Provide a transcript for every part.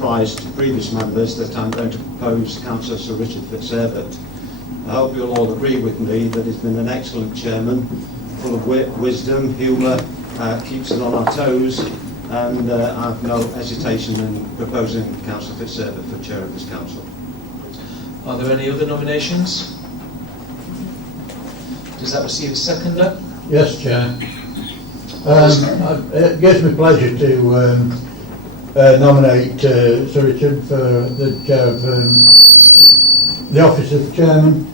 surprise to previous members that I'm going to propose Councillor Sir Richard Fitzherbert. I hope you'll all agree with me that he's been an excellent chairman, full of wit, wisdom, humour, keeps us on our toes, and I have no hesitation in proposing Councillor Fitzherbert for chair of this council. Are there any other nominations? Does that receive a seconder? Yes, Chair. It gives me pleasure to nominate Sir Richard for the chair of the office of chairman,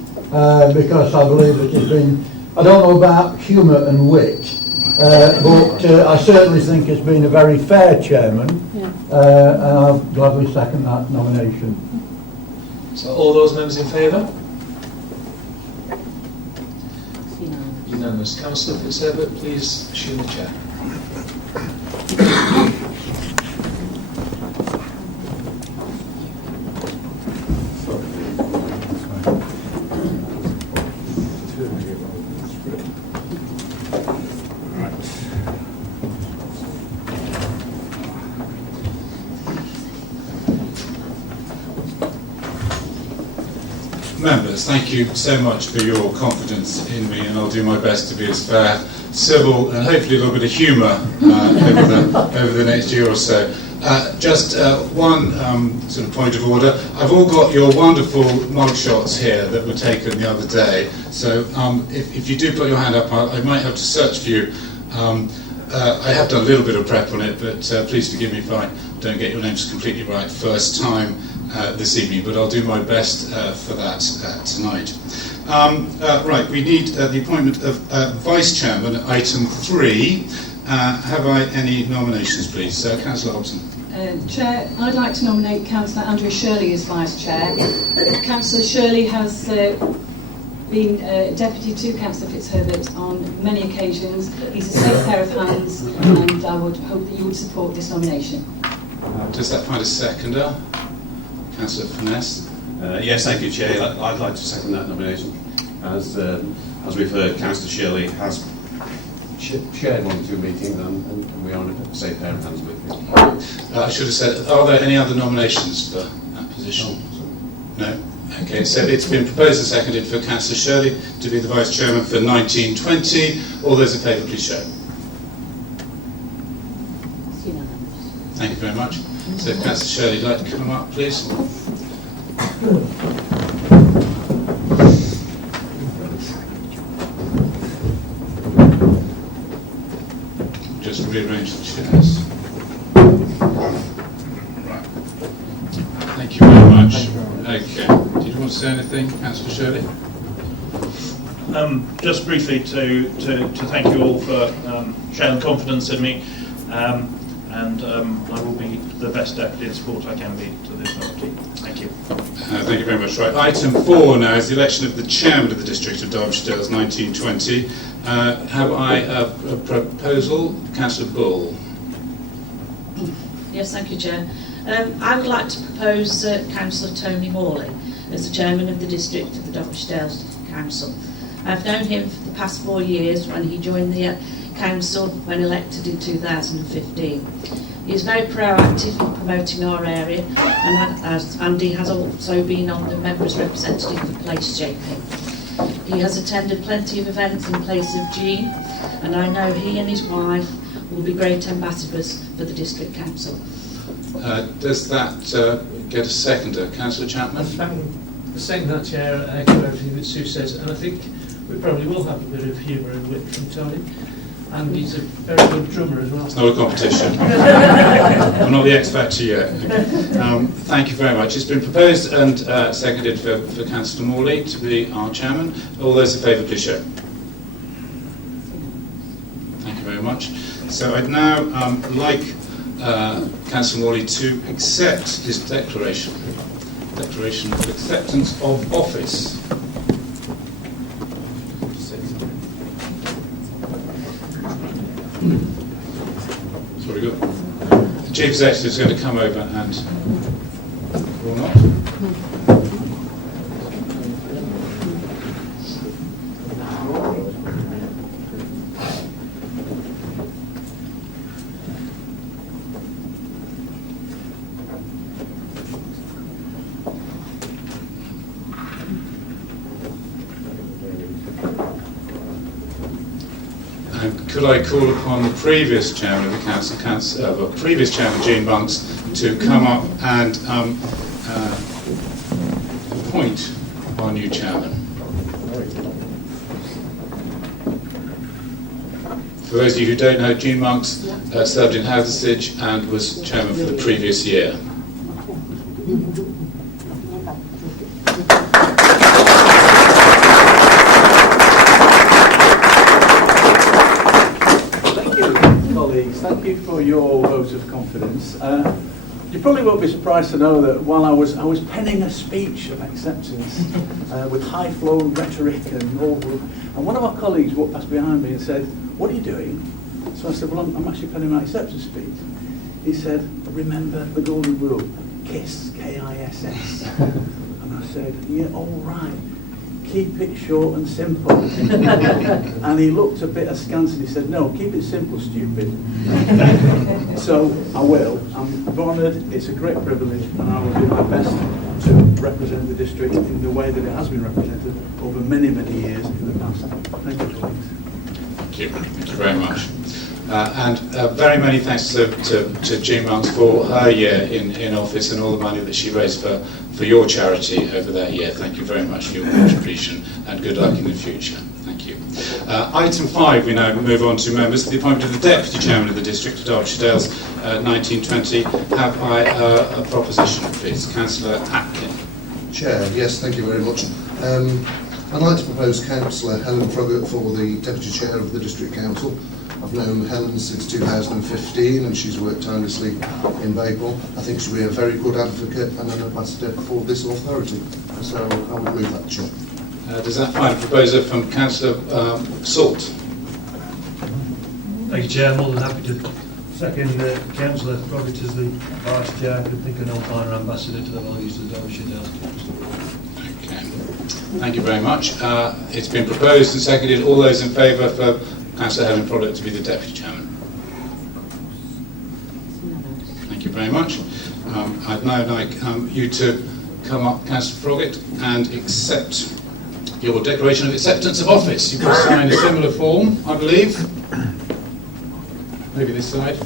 because I believe that he's been, I don't know about humour and wit, but I certainly think he's been a very fair chairman, and I'll gladly second that nomination. So all those members in favour? Unanimous. Councillor Fitzherbert, please assume the chair. Members, thank you so much for your confidence in me, and I'll do my best to be as fair, civil, and hopefully a little bit of humour over the next year or so. Just one sort of point of order. I've all got your wonderful mugshots here that were taken the other day, so if you do put your hand up, I might have to search for you. I have done a little bit of prep on it, but please forgive me if I don't get your names completely right first time this evening, but I'll do my best for that tonight. Right, we need the appointment of Vice-Chairman, item 3. Have I any nominations, please? Councillor Hobson. Chair, I'd like to nominate Councillor Andrew Shirley as Vice-Chair. Councillor Shirley has been Deputy to Councillor Fitzherbert on many occasions. He's a safe pair of hands, and I would hope that you would support this nomination. Does that find a seconder? Councillor Finesse. Yes, thank you, Chair. I'd like to second that nomination. As we've heard, Councillor Shirley has chaired 1 or 2 meetings, and we are in a safe pair of hands with him. I should have said, are there any other nominations for that position? No? Okay, so it's been proposed and seconded for Councillor Shirley to be the Vice Chairman for 1920. All those in favour, please show. Thank you very much. So if Councillor Shirley would like to come up, please. Just rearrange the chairs. Right. Thank you very much. Okay. Did you want to say anything, Councillor Shirley? Just briefly to thank you all for showing confidence in me, and I will be the best deputy support I can be to this authority. Thank you. Thank you very much. Right. Item 4 now is the election of the Chairman of the District of Derbyshire Dales 1920. Have I a proposal? Councillor Bull. Yes, thank you, Chair. I would like to propose Councillor Tony Morley as the Chairman of the District of the Derbyshire Dales Council. I've known him for the past 4 years when he joined the Council when elected in 2015. He is very proactive in promoting our area, and he has also been on the Members' Representative for Place Shaping. He has attended plenty of events in place of Jean, and I know he and his wife will be great ambassadors for the District Council. Does that get a seconder? Councillor Chapman? The second that, Chair, I echo everything that Sue says, and I think we probably will have a bit of humour and wit from Tony. And he's a very good drummer as well. It's not a competition. I'm not the X Factor yet. Thank you very much. It's been proposed and seconded for Councillor Morley to be our chairman. All those in favour, please show. Thank you very much. So I'd now like Councillor Morley to accept his declaration of acceptance of office. That's very good. The Chief Executive is going to come over and, or not. And could I call upon the previous chairman of the council, previous chairman, Jean Monks, to come up and appoint our new chairman. For those of you who don't know, Jean Monks served in Hathersage and was chairman for the previous year. Thank you for your vote of confidence. You probably won't be surprised to know that while I was penning a speech of acceptance with high-flown rhetoric and all, and one of our colleagues walked past behind me and said, "What are you doing?" So I said, "Well, I'm actually penning my acceptance speech." He said, "Remember the golden rule, KISS, K-I-S-S." And I said, "Yeah, all right. Keep it short and simple." And he looked a bit askance and he said, "No, keep it simple, stupid." So I will. I'm honoured. It's a great privilege, and I will do my best to represent the district in the way that it has been represented over many, many years in the past. Thank you, colleagues. Thank you. Thank you very much. And very many thanks to Jean Monks for her year in office and all the money that she raised for your charity over that year. Thank you very much for your contribution and good luck in the future. Thank you. Item 5, we now move on to members. The appointment of the Deputy Chairman of the District of Derbyshire Dales 1920. Have I a proposition, please? Councillor Atkin. Chair, yes, thank you very much. I'd like to propose Councillor Helen Froggatt for the Deputy Chair of the District Council. I've known Helen since 2015 and she's worked tirelessly in Bakewell. I think she'll be a very good advocate and an ambassador for this authority. So I will move that, Chair. Does that find a proposer from Councillor Salt? Thank you, Chair. I'm more than happy to second Councillor Froggatt as the Vice Chair. I could think of no finer ambassador to the values of the Derbyshire Dales Council. Okay. Thank you very much. It's been proposed and seconded. All those in favour for Councillor Helen Froggatt to be the Deputy Chairman? Thank you very much. I'd now like you to come up, Councillor Froggatt, and accept your declaration of acceptance of office. You can sign a similar form, I believe. Maybe this side.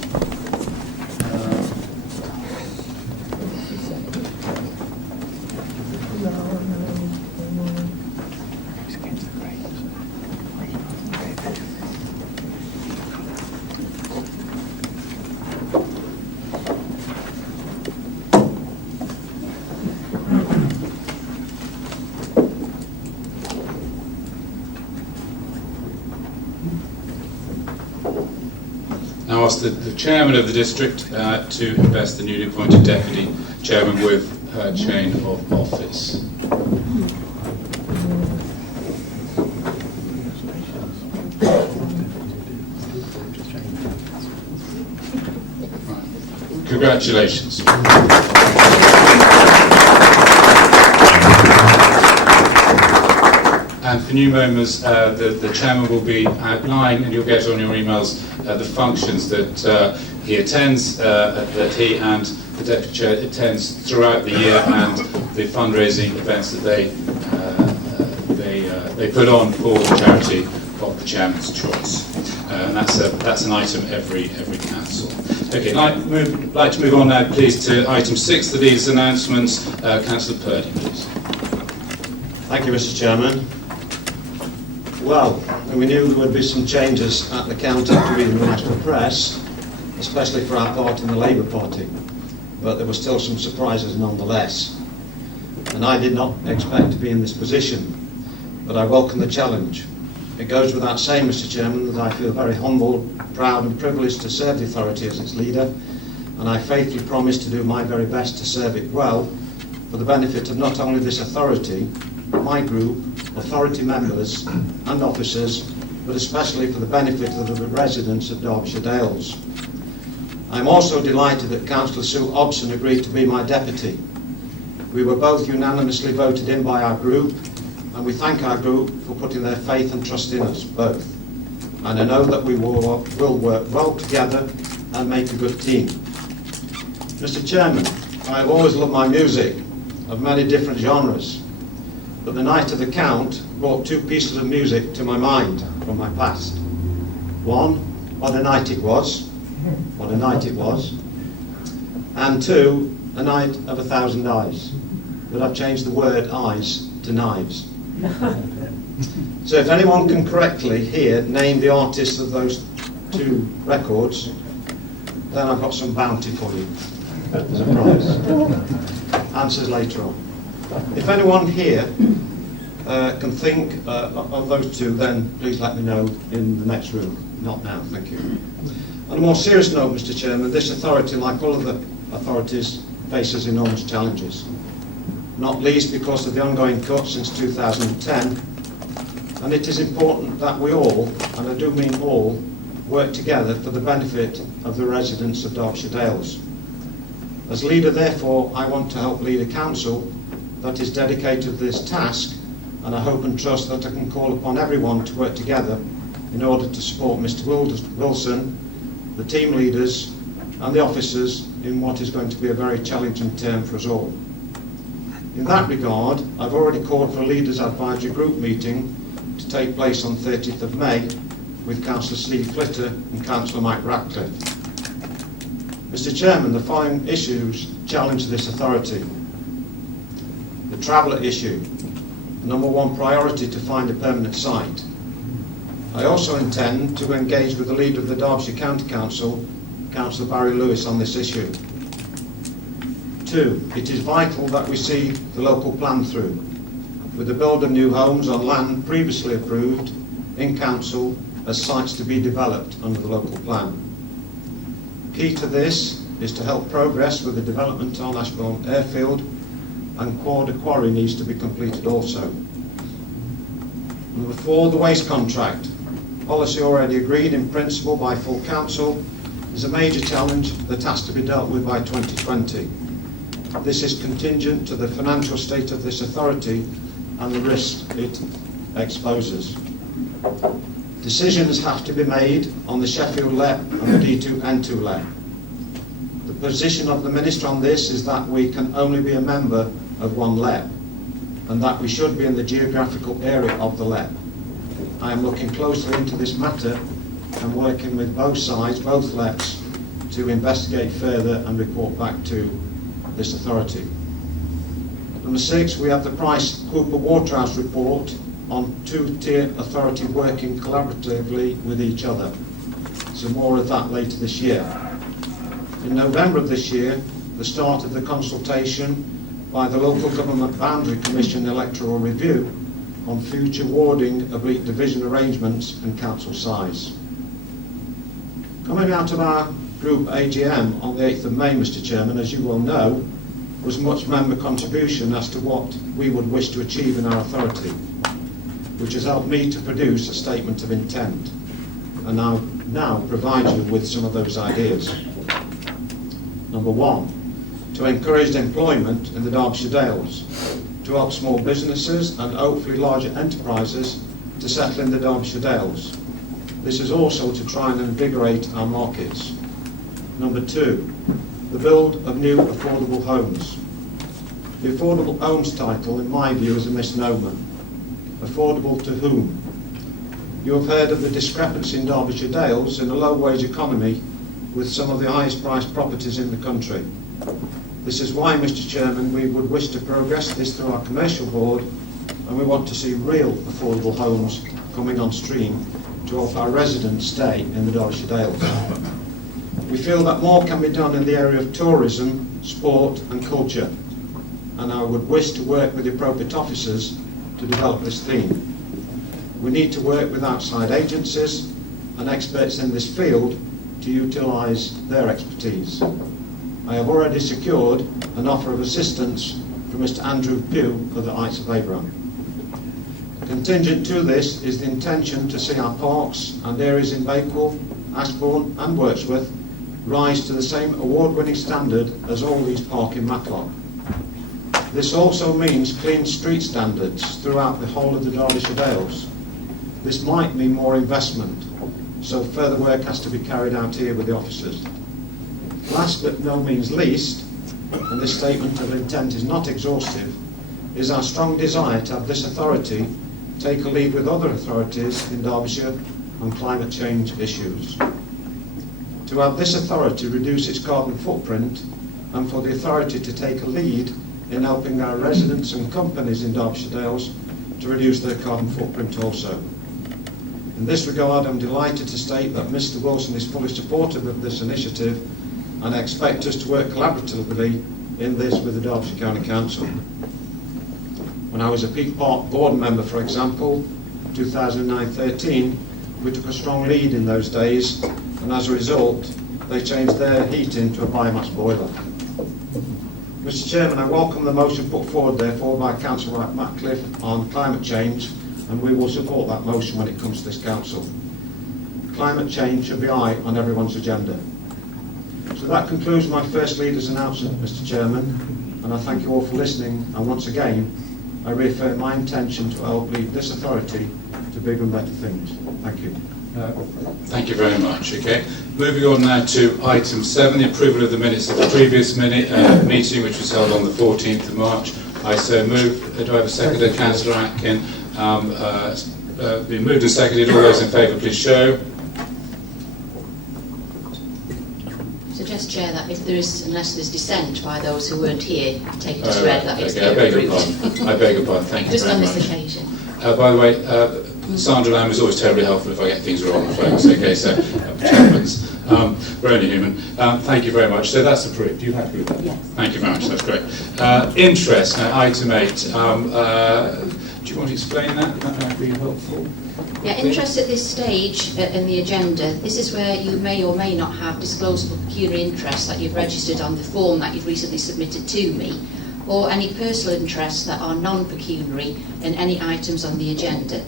Now ask the Chairman of the District to invest the newly appointed Deputy Chairman with her chain of office. Right. Congratulations. And for new members, the Chairman will be outlining, and you'll get on your emails, the functions that he attends, that he and the Deputy Chair attends throughout the year, and the fundraising events that they put on for the charity of the Chairman's choice. And that's an item every council. Okay, I'd like to move on now, please, to item 6, the leaders' announcements. Councillor Purdy, please. Thank you, Mr. Chairman. Well, we knew there would be some changes at the counter to read in the national press, especially for our party and the Labour Party, but there were still some surprises nonetheless. And I did not expect to be in this position, but I welcome the challenge. It goes without saying, Mr. Chairman, that I feel very humble, proud and privileged to serve the authority as its leader, and I faithfully promise to do my very best to serve it well for the benefit of not only this authority, my group, authority members and officers, but especially for the benefit of the residents of Derbyshire Dales. I am also delighted that Councillor Sue Obson agreed to be my deputy. We were both unanimously voted in by our group, and we thank our group for putting their faith and trust in us both. And I know that we will work well together and make a good team. Mr. Chairman, I have always loved my music of many different genres, but the night of the count brought two pieces of music to my mind from my past. One, what a night it was. What a night it was. And two, a night of 1,000 eyes. But I've changed the word eyes to knives. So if anyone can correctly here name the artists of those two records, then I've got some bounty for you as a prize. Answers later on. If anyone here can think of those two, then please let me know in the next room. Not now, thank you. On a more serious note, Mr. Chairman, this authority, like all other authorities, faces enormous challenges. Not least because of the ongoing cuts since 2010, and it is important that we all, and I do mean all, work together for the benefit of the residents of Derbyshire Dales. As leader, therefore, I want to help lead a council that is dedicated to this task, and I hope and trust that I can call upon everyone to work together in order to support Mr. Wilson, the team leaders and the officers in what is going to be a very challenging term for us all. In that regard, I've already called for a Leaders Advisory Group meeting to take place on 30th of May with Councillor Steve Flitter and Councillor Mike Ratcliffe. Mr. Chairman, the following issues challenge this authority. The traveller issue, number one priority to find a permanent site. I also intend to engage with the leader of the Derbyshire County Council, Councillor Barry Lewis, on this issue. Two, it is vital that we see the local plan through, with the build of new homes on land previously approved in council as sites to be developed under the local plan. Key to this is to help progress with the development on Ashbourne Airfield, and Quarter Quarry needs to be completed also. Number four, the waste contract. Policy already agreed in principle by full council is a major challenge that has to be dealt with by 2020. This is contingent to the financial state of this authority and the risk it exposes. Decisions have to be made on the Sheffield LEP and the D2N2 LEP. The position of the Minister on this is that we can only be a member of one LEP and that we should be in the geographical area of the LEP. I am looking closely into this matter and working with both sides, both LEPs, to investigate further and report back to this authority. Number six, we have the Price Cooper Waterhouse report on two-tier authority working collaboratively with each other. So more of that later this year. In November of this year, the start of the consultation by the Local Government Boundary Commission electoral review on future warding oblique division arrangements and council size. Coming out of our group AGM on the 8th of May, Mr. Chairman, as you will know, was much member contribution as to what we would wish to achieve in our authority, which has helped me to produce a statement of intent, and I'll now provide you with some of those ideas. Number one, to encourage employment in the Derbyshire Dales, to help small businesses and hopefully larger enterprises to settle in the Derbyshire Dales. This is also to try and invigorate our markets. Number two, the build of new affordable homes. The affordable homes title, in my view, is a misnomer. Affordable to whom? You have heard of the discrepancy in Derbyshire Dales in a low-wage economy with some of the highest priced properties in the country. This is why, Mr. Chairman, we would wish to progress this through our commercial board, and we want to see real affordable homes coming on stream to help our residents stay in the Derbyshire Dales. We feel that more can be done in the area of tourism, sport and culture, and I would wish to work with the appropriate officers to develop this theme. We need to work with outside agencies and experts in this field to utilise their expertise. I have already secured an offer of assistance from Mr. Andrew Pugh of the Heights of Abraham. Contingent to this is the intention to see our parks and areas in Bakewell, Ashbourne and Wirksworth rise to the same award-winning standard as all these parks in Matlock. This also means clean street standards throughout the whole of the Derbyshire Dales. This might mean more investment, so further work has to be carried out here with the officers. Last but no means least, and this statement of intent is not exhaustive, is our strong desire to have this authority take a lead with other authorities in Derbyshire on climate change issues. To have this authority reduce its carbon footprint, and for the authority to take a lead in helping our residents and companies in Derbyshire Dales to reduce their carbon footprint also. In this regard, I'm delighted to state that Mr Wilson is fully supportive of this initiative, and I expect us to work collaboratively in this with the Derbyshire County Council. When I was a Peak Park board member, for example, 2009-13, we took a strong lead in those days, and as a result, they changed their heating to a biomass boiler. Mr Chairman, I welcome the motion put forward therefore by Councillor Ratcliffe on climate change, and we will support that motion when it comes to this council. Climate change should be high on everyone's agenda. So that concludes my first leader's announcement, Mr Chairman, and I thank you all for listening, and once again, I reaffirm my intention to help lead this authority to bigger and better things. Thank you. Thank you very much. Okay, moving on now to item 7, the approval of the minutes of the previous meeting, which was held on the 14th of March. I so move. Do I have a seconder? Councillor Atkin. Been moved and seconded. All those in favour, please show. Suggest, Chair, that if there is, unless there's dissent by those who weren't here, take it as read that it's okay, been approved. I beg your pardon. Thank you Just very on much. this occasion. By the way, Sandra Lamb is always terribly helpful if I get things wrong, folks. Okay, so happens. We're only human. Thank you very much. So that's approved. You happy with that? Yes. Thank you very much. That's great. Interest. Now, item 8. Do you want to explain that? That might be helpful. Yeah, interest at this stage in the agenda, this is where you may or may not have disclosable pecuniary interest that you've registered on the form that you've recently submitted to me, or any personal interests that are non-pecuniary in any items on the agenda.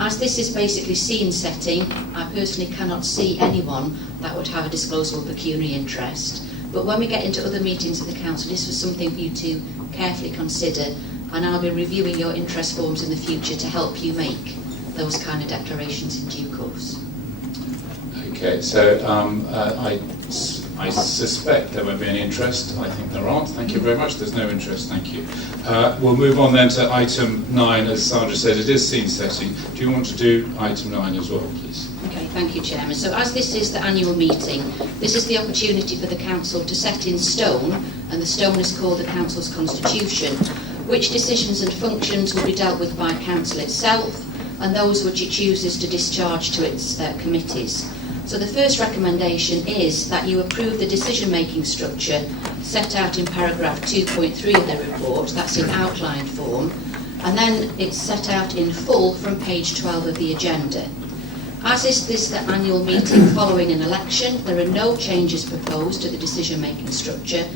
As this is basically scene setting, I personally cannot see anyone that would have a disclosable pecuniary interest. But when we get into other meetings of the council, this was something for you to carefully consider, and I'll be reviewing your interest forms in the future to help you make those kind of declarations in due course. Okay, so I suspect there won't be any interest. I think there aren't. Thank you very much. There's no interest. Thank you. We'll move on then to item 9. As Sandra said, it is scene setting. Do you want to do item 9 as well, please? Okay, thank you, Chairman. So as this is the annual meeting, this is the opportunity for the council to set in stone, and the stone is called the council's constitution, which decisions and functions will be dealt with by council itself, and those which it chooses to discharge to its committees. So the first recommendation is that you approve the decision-making structure set out in paragraph 2.3 of the report. That's in outline form, and then it's set out in full from page 12 of the agenda. As is this the annual meeting following an election, there are no changes proposed to the decision-making structure,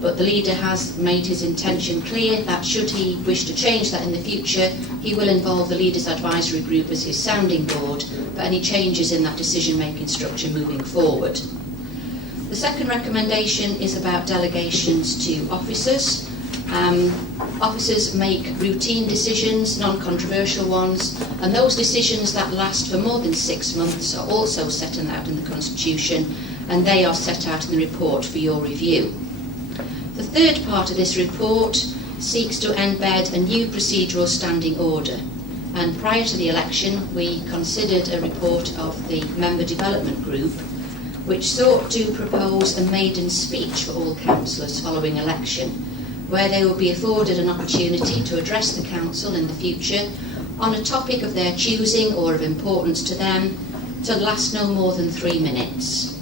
but the leader has made his intention clear that should he wish to change that in the future, he will involve the Leaders Advisory Group as his sounding board for any changes in that decision-making structure moving forward. The second recommendation is about delegations to officers. Officers make routine decisions, non-controversial ones, and those decisions that last for more than 6 months are also set out in the Constitution, and they are set out in the report for your review. The third part of this report seeks to embed a new procedural standing order, and prior to the election we considered a report of the Member Development Group which sought to propose a maiden speech for all councillors following election, where they will be afforded an opportunity to address the council in the future on a topic of their choosing or of importance to them, to last no more than 3 minutes.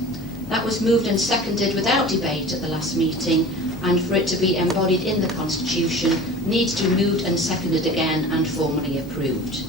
That was moved and seconded without debate at the last meeting, and for it to be embodied in the Constitution needs to be moved and seconded again and formally approved.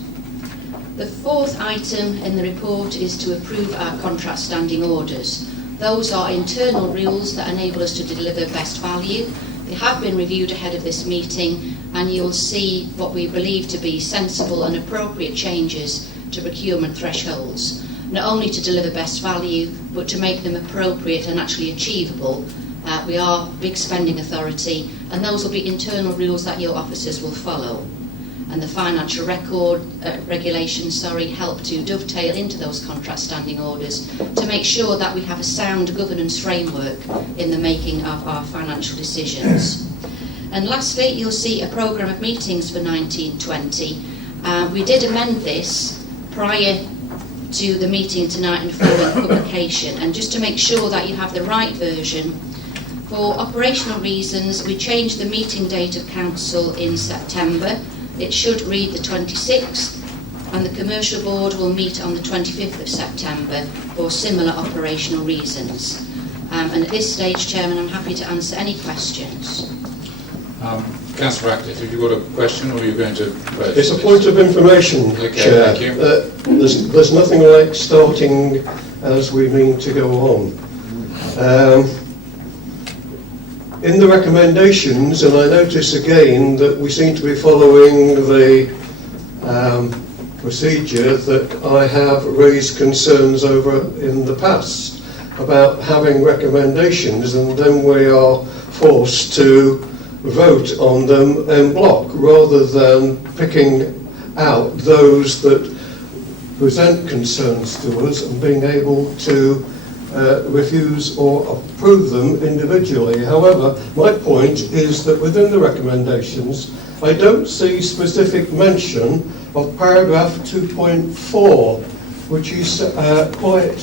The fourth item in the report is to approve our contract standing orders. Those are internal rules that enable us to deliver best value. They have been reviewed ahead of this meeting, and you'll see what we believe to be sensible and appropriate changes to procurement thresholds, not only to deliver best value, but to make them appropriate and actually achievable. We are a big spending authority, and those will be internal rules that your officers will follow. And the financial record regulations help to dovetail into those contract standing orders to make sure that we have a sound governance framework in the making of our financial decisions. And lastly, you'll see a programme of meetings for 1920. We did amend this prior to the meeting tonight and following publication. And just to make sure that you have the right version, for operational reasons, we changed the meeting date of council in September. It should read the 26th, and the commercial board will meet on the 25th of September for similar operational reasons. And at this stage, Chairman, I'm happy to answer any questions. Councillor Ratcliffe, have you got a question, or are you going to vote? It's a point of information, Okay, Chair. thank you. There's nothing like starting as we mean to go on. In the recommendations, and I notice again that we seem to be following the procedure that I have raised concerns over in the past about having recommendations, and then we are forced to vote on them en bloc rather than picking out those that present concerns to us and being able to refuse or approve them individually. However, my point is that within the recommendations I don't see specific mention of paragraph 2.4, which is quite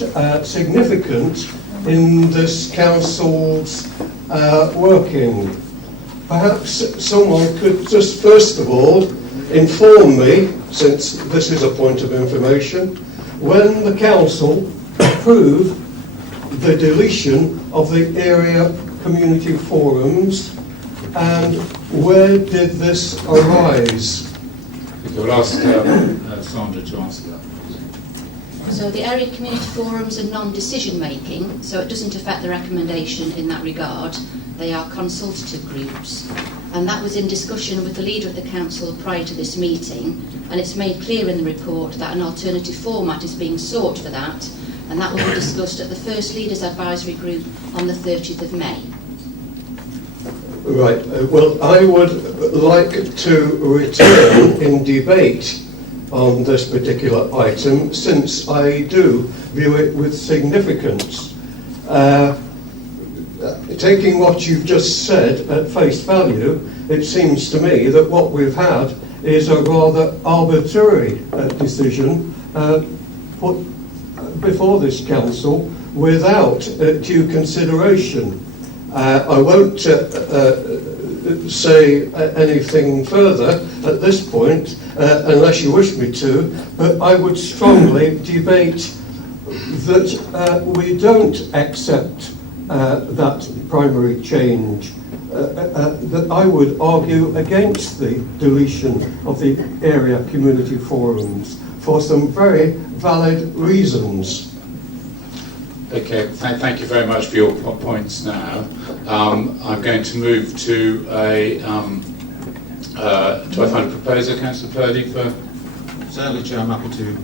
significant in this council's working. Perhaps someone could just first of all inform me, since this is a point of information, when the council approved the deletion of the area community forums, and where did this arise? We'll ask Sandra to answer that. So the area community forums are non-decision making, so it doesn't affect the recommendation in that regard. They are consultative groups, and that was in discussion with the leader of the council prior to this meeting, and it's made clear in the report that an alternative format is being sought for that, and that will be discussed at the first Leaders Advisory Group on the 30th of May. Right. Well, I would like to return in debate on this particular item, since I do view it with significance. Taking what you've just said at face value, it seems to me that what we've had is a rather arbitrary decision put before this council without due consideration. I won't say anything further at this point, unless you wish me to, but I would strongly debate that we don't accept that primary change, that I would argue against the deletion of the area community forums for some very valid reasons. Okay, thank you very much for your points now. I'm going to move to a... do I find a proposer, Councillor Purdy, for... Certainly, Chair, I'm happy to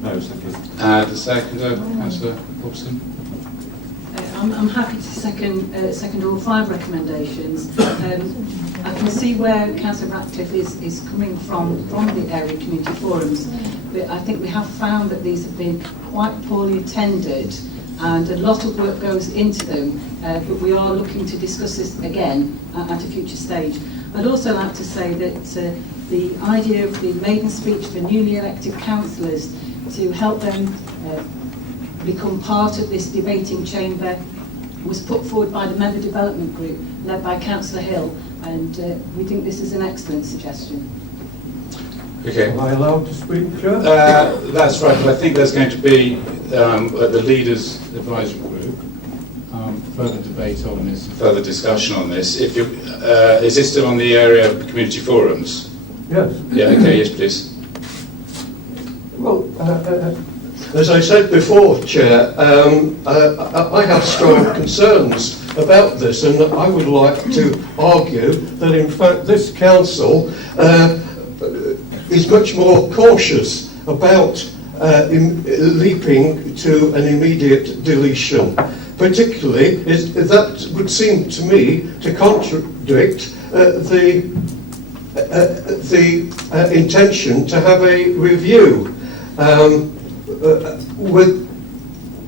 propose, thank you. The seconder, Councillor Hobson. I'm happy to second all 5 recommendations. I can see where Councillor Ratcliffe is coming from the area community forums, but I think we have found that these have been quite poorly attended, and a lot of work goes into them, but we are looking to discuss this again at a future stage. I'd also like to say that the idea of the maiden speech for newly elected councillors to help them become part of this debating chamber was put forward by the Member Development Group led by Councillor Hill, and we think this is an excellent suggestion. Okay. Am I allowed to speak, Chair? That's right, but I think there's going to be at the Leaders Advisory Group further debate on this, further discussion on this. If you, is this still on the area of community forums? Yes. Yeah, okay, yes please. Well, as I said before, Chair, I have strong concerns about this, and I would like to argue that in fact this council is much more cautious about leaping to an immediate deletion. Particularly, that would seem to me to contradict the intention to have a review with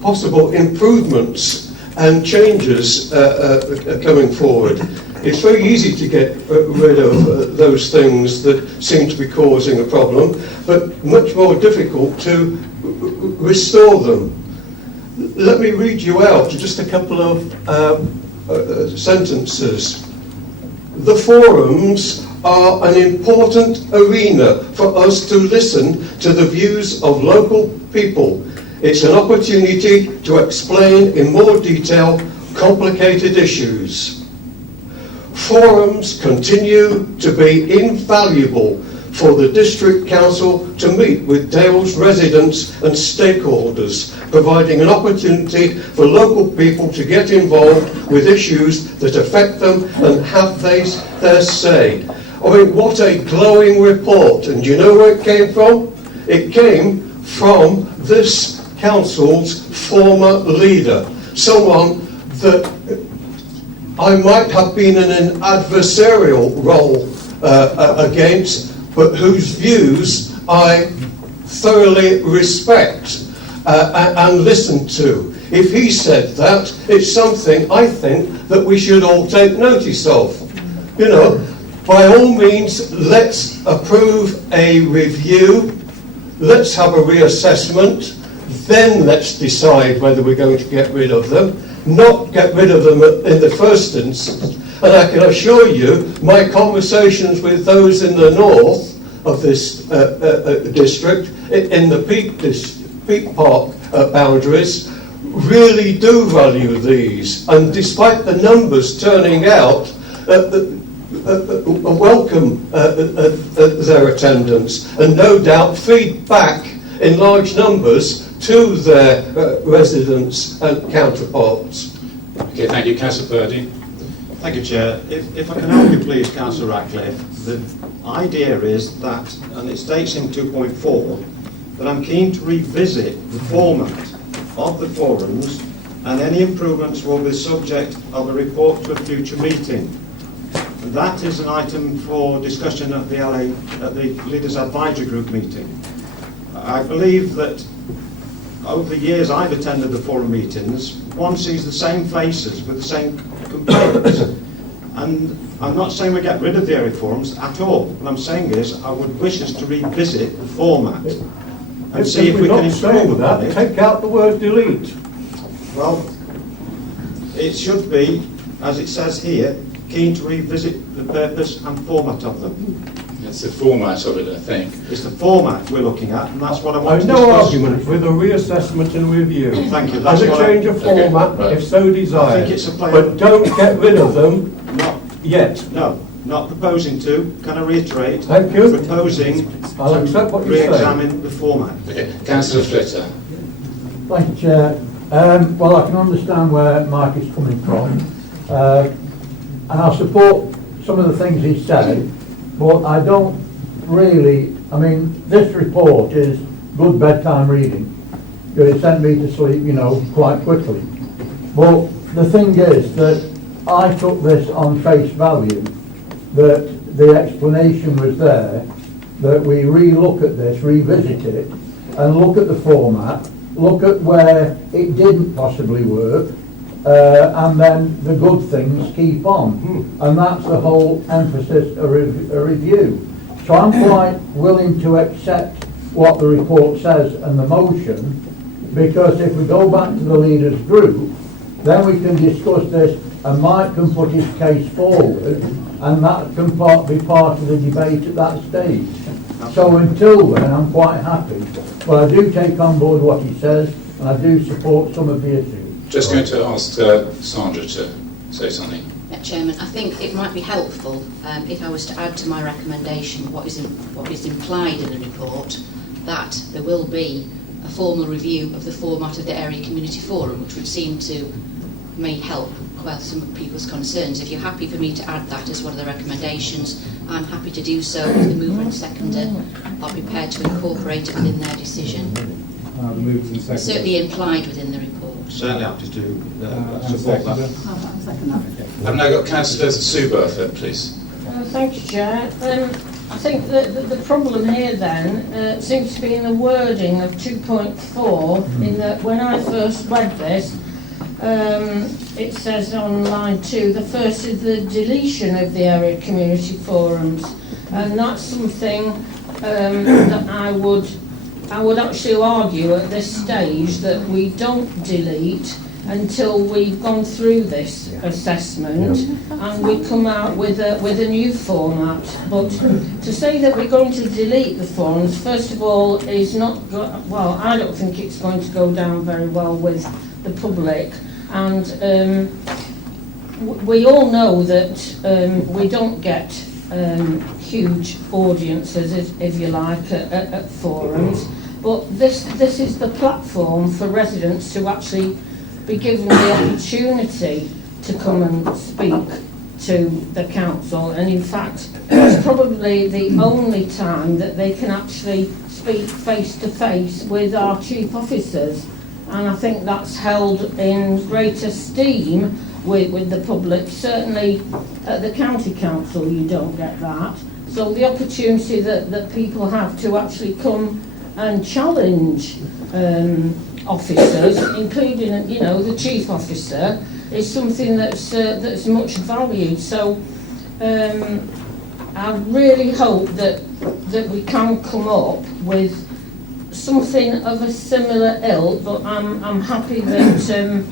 possible improvements and changes coming forward. It's very easy to get rid of those things that seem to be causing a problem, but much more difficult to restore them. Let me read you out just a couple of sentences. The forums are an important arena for us to listen to the views of local people. It's an opportunity to explain in more detail complicated issues. Forums continue to be invaluable for the District Council to meet with Dales residents and stakeholders, providing an opportunity for local people to get involved with issues that affect them and have their say. I mean, what a glowing report. And do you know where it came from? It came from this council's former leader, someone that I might have been in an adversarial role against, but whose views I thoroughly respect and listen to. If he said that, it's something I think that we should all take notice of. You know, by all means, let's approve a review, let's have a reassessment, then let's decide whether we're going to get rid of them, not get rid of them in the first instance. And I can assure you, my conversations with those in the north of this district, in the Peak Park boundaries, really do value these. And despite the numbers turning out, welcome their attendance, and no doubt feedback in large numbers to their residents and counterparts. Okay, thank you. Councillor Purdy. Thank you, Chair. If I can help you, please, Councillor Ratcliffe, the idea is that, and it states in 2.4, that I'm keen to revisit the format of the forums, and any improvements will be subject of a report to a future meeting. And that is an item for discussion at the Leaders Advisory Group meeting. I believe that over the years I've attended the forum meetings, one sees the same faces with the same complaints. And I'm not saying we get rid of the area forums at all. What I'm saying is I would wish us to revisit the format and see if we can improve on it. Take out the word delete. Well, it should be, as it says here, keen to revisit the purpose and format of them. It's the format of it, I think. It's the format we're looking at, and that's what I want to no discuss. argument with a reassessment and review. Thank you. That's As a what change of format, Okay, right. if so desired. I think it's a plan. But don't get rid of them Not yet. No, not proposing to. Can I reiterate? Thank you. Proposing I'll to accept what you say. re-examine the format. Okay, Councillor Flitter. Thank you, Chair. Well, I can understand where Mike is coming from, and I support some of the things he said, but I don't really, I mean, this report is good bedtime reading. It sent me to sleep, you know, quite quickly. But the thing is that I took this on face value, that the explanation was there, that we re-look at this, revisit it, and look at the format, look at where it didn't possibly work, and then the good things keep on. And that's the whole emphasis of a review. So I'm quite willing to accept what the report says and the motion, because if we go back to the leaders group, then we can discuss this, and Mike can put his case forward, and that can be part of the debate at that stage. So until then, I'm quite happy. But I do take on board what he says, and I do support some of the issues. Just going to ask Sandra to say something. Chairman, I think it might be helpful if I was to add to my recommendation what is implied in the report, that there will be a formal review of the format of the Area Community Forum, which would seem to may help quell some of people's concerns. If you're happy for me to add that as one of the recommendations, I'm happy to do so. If the mover and seconder are prepared to incorporate it within their decision. It's certainly implied within the report. Certainly have to do support that. I've now got Councillor Sue Burford, please. Thank you, Chair. I think that the problem here then seems to be in the wording of 2.4, in that when I first read this, it says on line 2, the first is the deletion of the area community forums, and that's something that I would I would actually argue at this stage that we don't delete until we've gone through this assessment and we come out with a new format. But to say that we're going to delete the forums, first of all, is not well. I don't think it's going to go down very well with the public, and we all know that we don't get huge audiences, if you like, at forums. But this is the platform for residents to actually be given the opportunity to come and speak to the council, and in fact it's probably the only time that they can actually speak face to face with our chief officers, and I think that's held in great esteem with the public. Certainly at the county council you don't get that, so the opportunity that people have to actually come and challenge officers, including, you know, the chief officer, is something that's much valued. So I really hope that we can come up with something of a similar ilk. But I'm happy that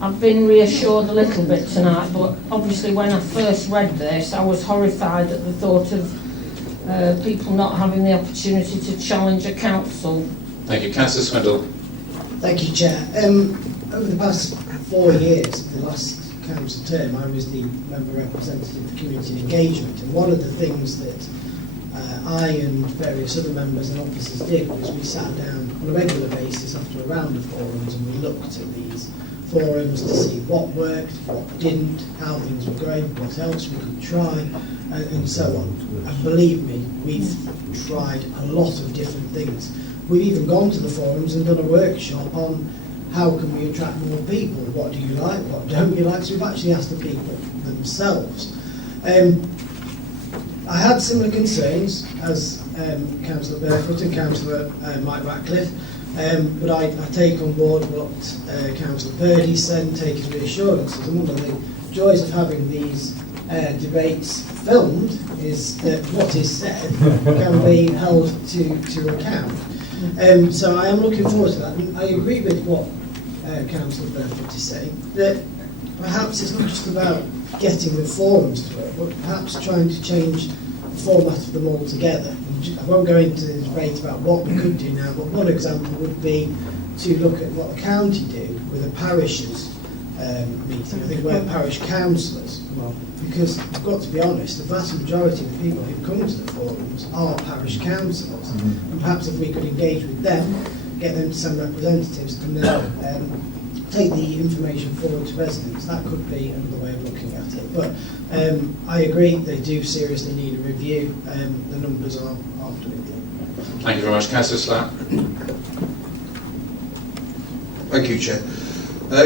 I've been reassured a little bit tonight. But obviously, when I first read this, I was horrified at the thought of people not having the opportunity to challenge a council. Thank you, Councillor Swindle. Thank you, Chair. Over the past 4 years, the last council term, I was the member representative for community engagement, and one of the things that I and various other members and officers did was we sat down on a regular basis after a round of forums, and we looked at these forums to see what worked, what didn't, how things were going, what else we could try, and so on. And believe me, we've tried a lot of different things. We've even gone to the forums and done a workshop on how can we attract more people, what do you like, what don't you like, so we've actually asked the people themselves. I had similar concerns as Councillor Barefoot and Councillor Mike Ratcliffe, but I take on board what Councillor Purdy said and take his reassurances, and one of the joys of having these debates filmed is that what is said can be held to account. So I am looking forward to that, and I agree with what Councillor Barefoot is saying, that perhaps it's not just about getting the forums to work, but perhaps trying to change the format of them altogether. I won't go into the debate about what we could do now, but one example would be to look at what the county do with a parishes meeting. I think we're parish councillors, because I've got to be honest, the vast majority of the people who come to the forums are parish councillors, and perhaps if we could engage with them, get them to send representatives, and then take the information forward to residents, that could be another way of looking at it. But I agree, they do seriously need a review, the numbers are dwindling. Thank you very much. Councillor Slack. Thank you, Chair.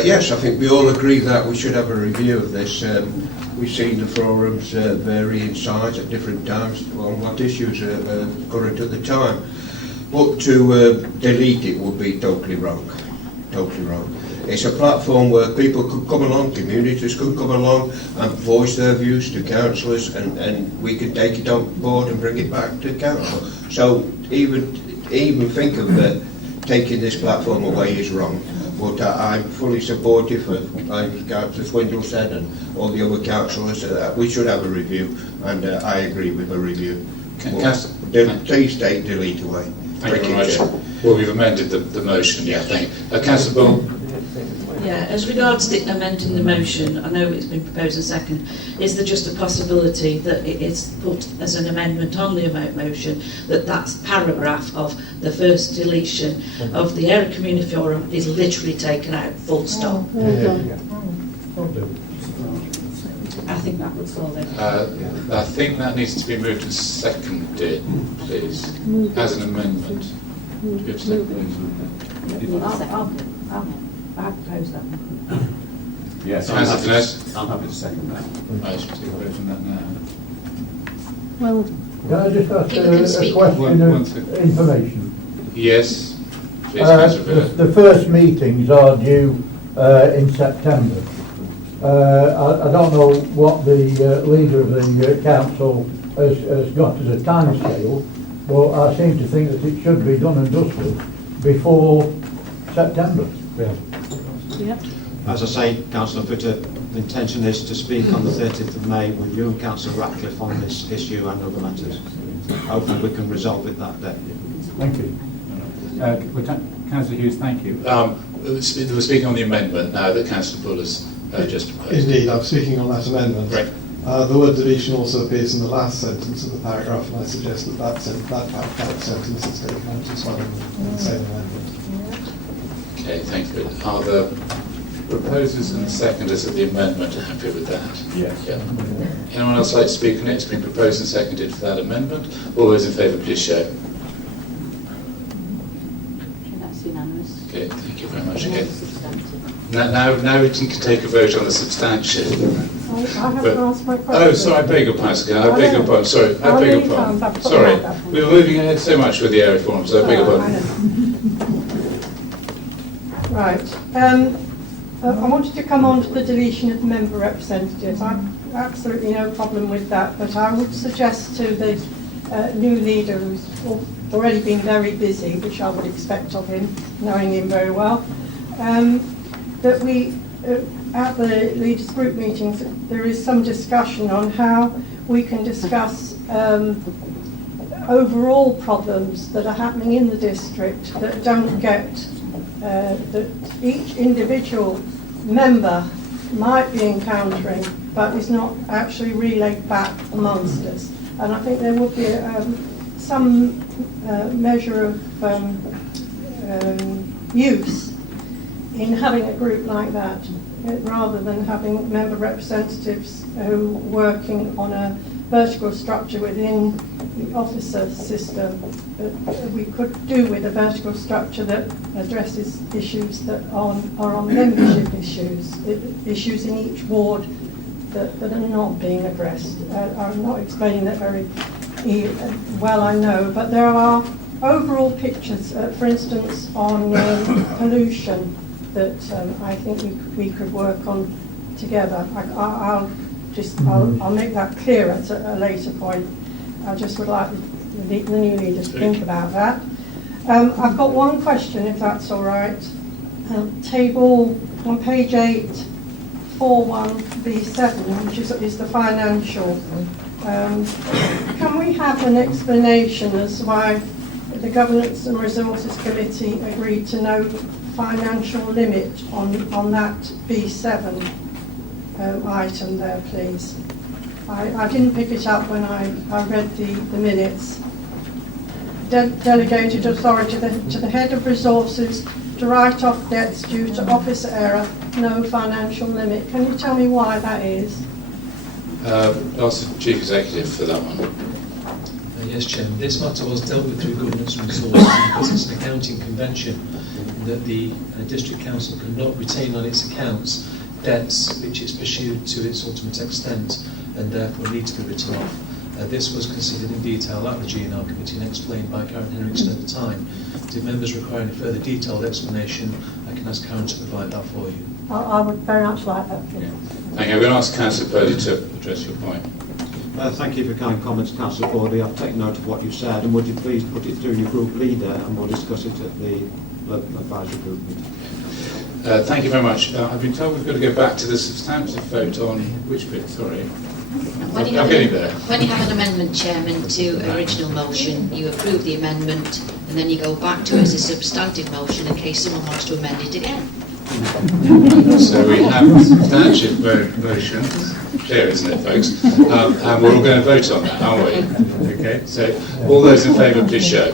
Yes, I think we all agree that we should have a review of this. We've seen the forums vary in size at different times on what issues are current at the time. But to delete it would be totally wrong. Totally wrong. It's a platform where people could come along, communities could come along and voice their views to councillors, and we could take it on board and bring it back to council. So even think of taking this platform away is wrong. But I'm fully supportive of, like Councillor Swindle said, and all the other councillors, we should have a review, and I agree with a review. Please take delete away. Thank you very much. Well, we've amended the motion, yeah, thank you. Councillor Bull. Yeah, as regards the amending the motion, I know it's been proposed and second, is there just a possibility that it is put as an amendment on the motion, that paragraph of the first deletion of the Area Community Forum is literally taken out, full stop? I think that would solve it. I think that needs to be moved and seconded, please, as an amendment. I propose that one. Yes, I'm happy to second that. I should take a vote on that now. Well, Can I just ask a question of information? Yes, please, Councillor Villa. The first meetings are due in September. I don't know what the leader of the council has got as a timescale, Well, I seem to think that it should be done and dusted before September. Yeah. As I say, Councillor Fitter, the intention is to speak on the 30th of May with you and Councillor Ratcliffe on this issue and other matters. Hopefully we can resolve it that day. Thank you. Councillor Hughes, thank you. We're speaking on the amendment now that Councillor Buller's just proposed. Indeed, I'm speaking on that amendment. Right. The word deletion also appears in the last sentence of the paragraph, and I suggest that sentence is taken out as well in the same amendment. Okay, thank you. Are the proposers and seconders of the amendment happy with that? Yes. Yeah. Anyone else like to speak on it? It's been proposed and seconded for that amendment. All those in favour, please show. That's unanimous. Okay, thank you very much again. Now we can take a vote on the substantive. I haven't asked my question. Oh, sorry, I beg your pardon, I beg your pardon, sorry, I beg your pardon. Sorry, we were moving ahead so much with the area forums, I beg your pardon. Right. I wanted to come on to the deletion of member representatives. I've absolutely no problem with that, but I would suggest to the new leader, who's already been very busy, which I would expect of him, knowing him very well, that we, at the leaders group meetings, there is some discussion on how we can discuss overall problems that are happening in the district that don't get, that each individual member might be encountering, but is not actually relayed back amongst us. And I think there would be some measure of use in having a group like that, rather than having member representatives who are working on a vertical structure within the officer system. We could do with a vertical structure that addresses issues that are on membership issues in each ward that are not being addressed. I'm not explaining that very well, I know, but there are overall pictures, for instance, on pollution, that I think we could work on together. I'll make that clear at a later point. I just would like the new leaders to think about that. I've got one question, if that's all right. Table on page 8, 41B7, which is the financial. Can we have an explanation as to why the Governance and Resources Committee agreed to no financial limit on that B7 item there, please? I didn't pick it up when I read the minutes. Delegated authority to the head of resources to write off debts due to officer error, no financial limit. Can you tell me why that is? Ask the Chief Executive for that one. Yes, Chairman. This matter was dealt with through Governance and Resources because it's an accounting convention that the District Council cannot retain on its accounts debts which is pursued to its ultimate extent and therefore need to be written off. This was considered in detail at the G&R Committee and explained by Karen Henriksen at the time. If members require any further detailed explanation, I can ask Karen to provide that for you. I would very much like that. Yeah. Thank you. I'm going to ask Councillor Purdy to address your point. Thank you for your kind comments, Councillor Purdy. I've taken note of what you said, and would you please put it through your group leader and we'll discuss it at the local advisory group meeting. Thank you very much. I've been told we've got to go back to the substantive vote on which bit, sorry. When you have an amendment, Chairman, to original motion, you approve the amendment and then you go back to it as a substantive motion in case someone wants to amend it again. So we have substantive motion, clear isn't it, folks? And we're all going to vote on that, aren't we? Okay, so all those in favour, please show.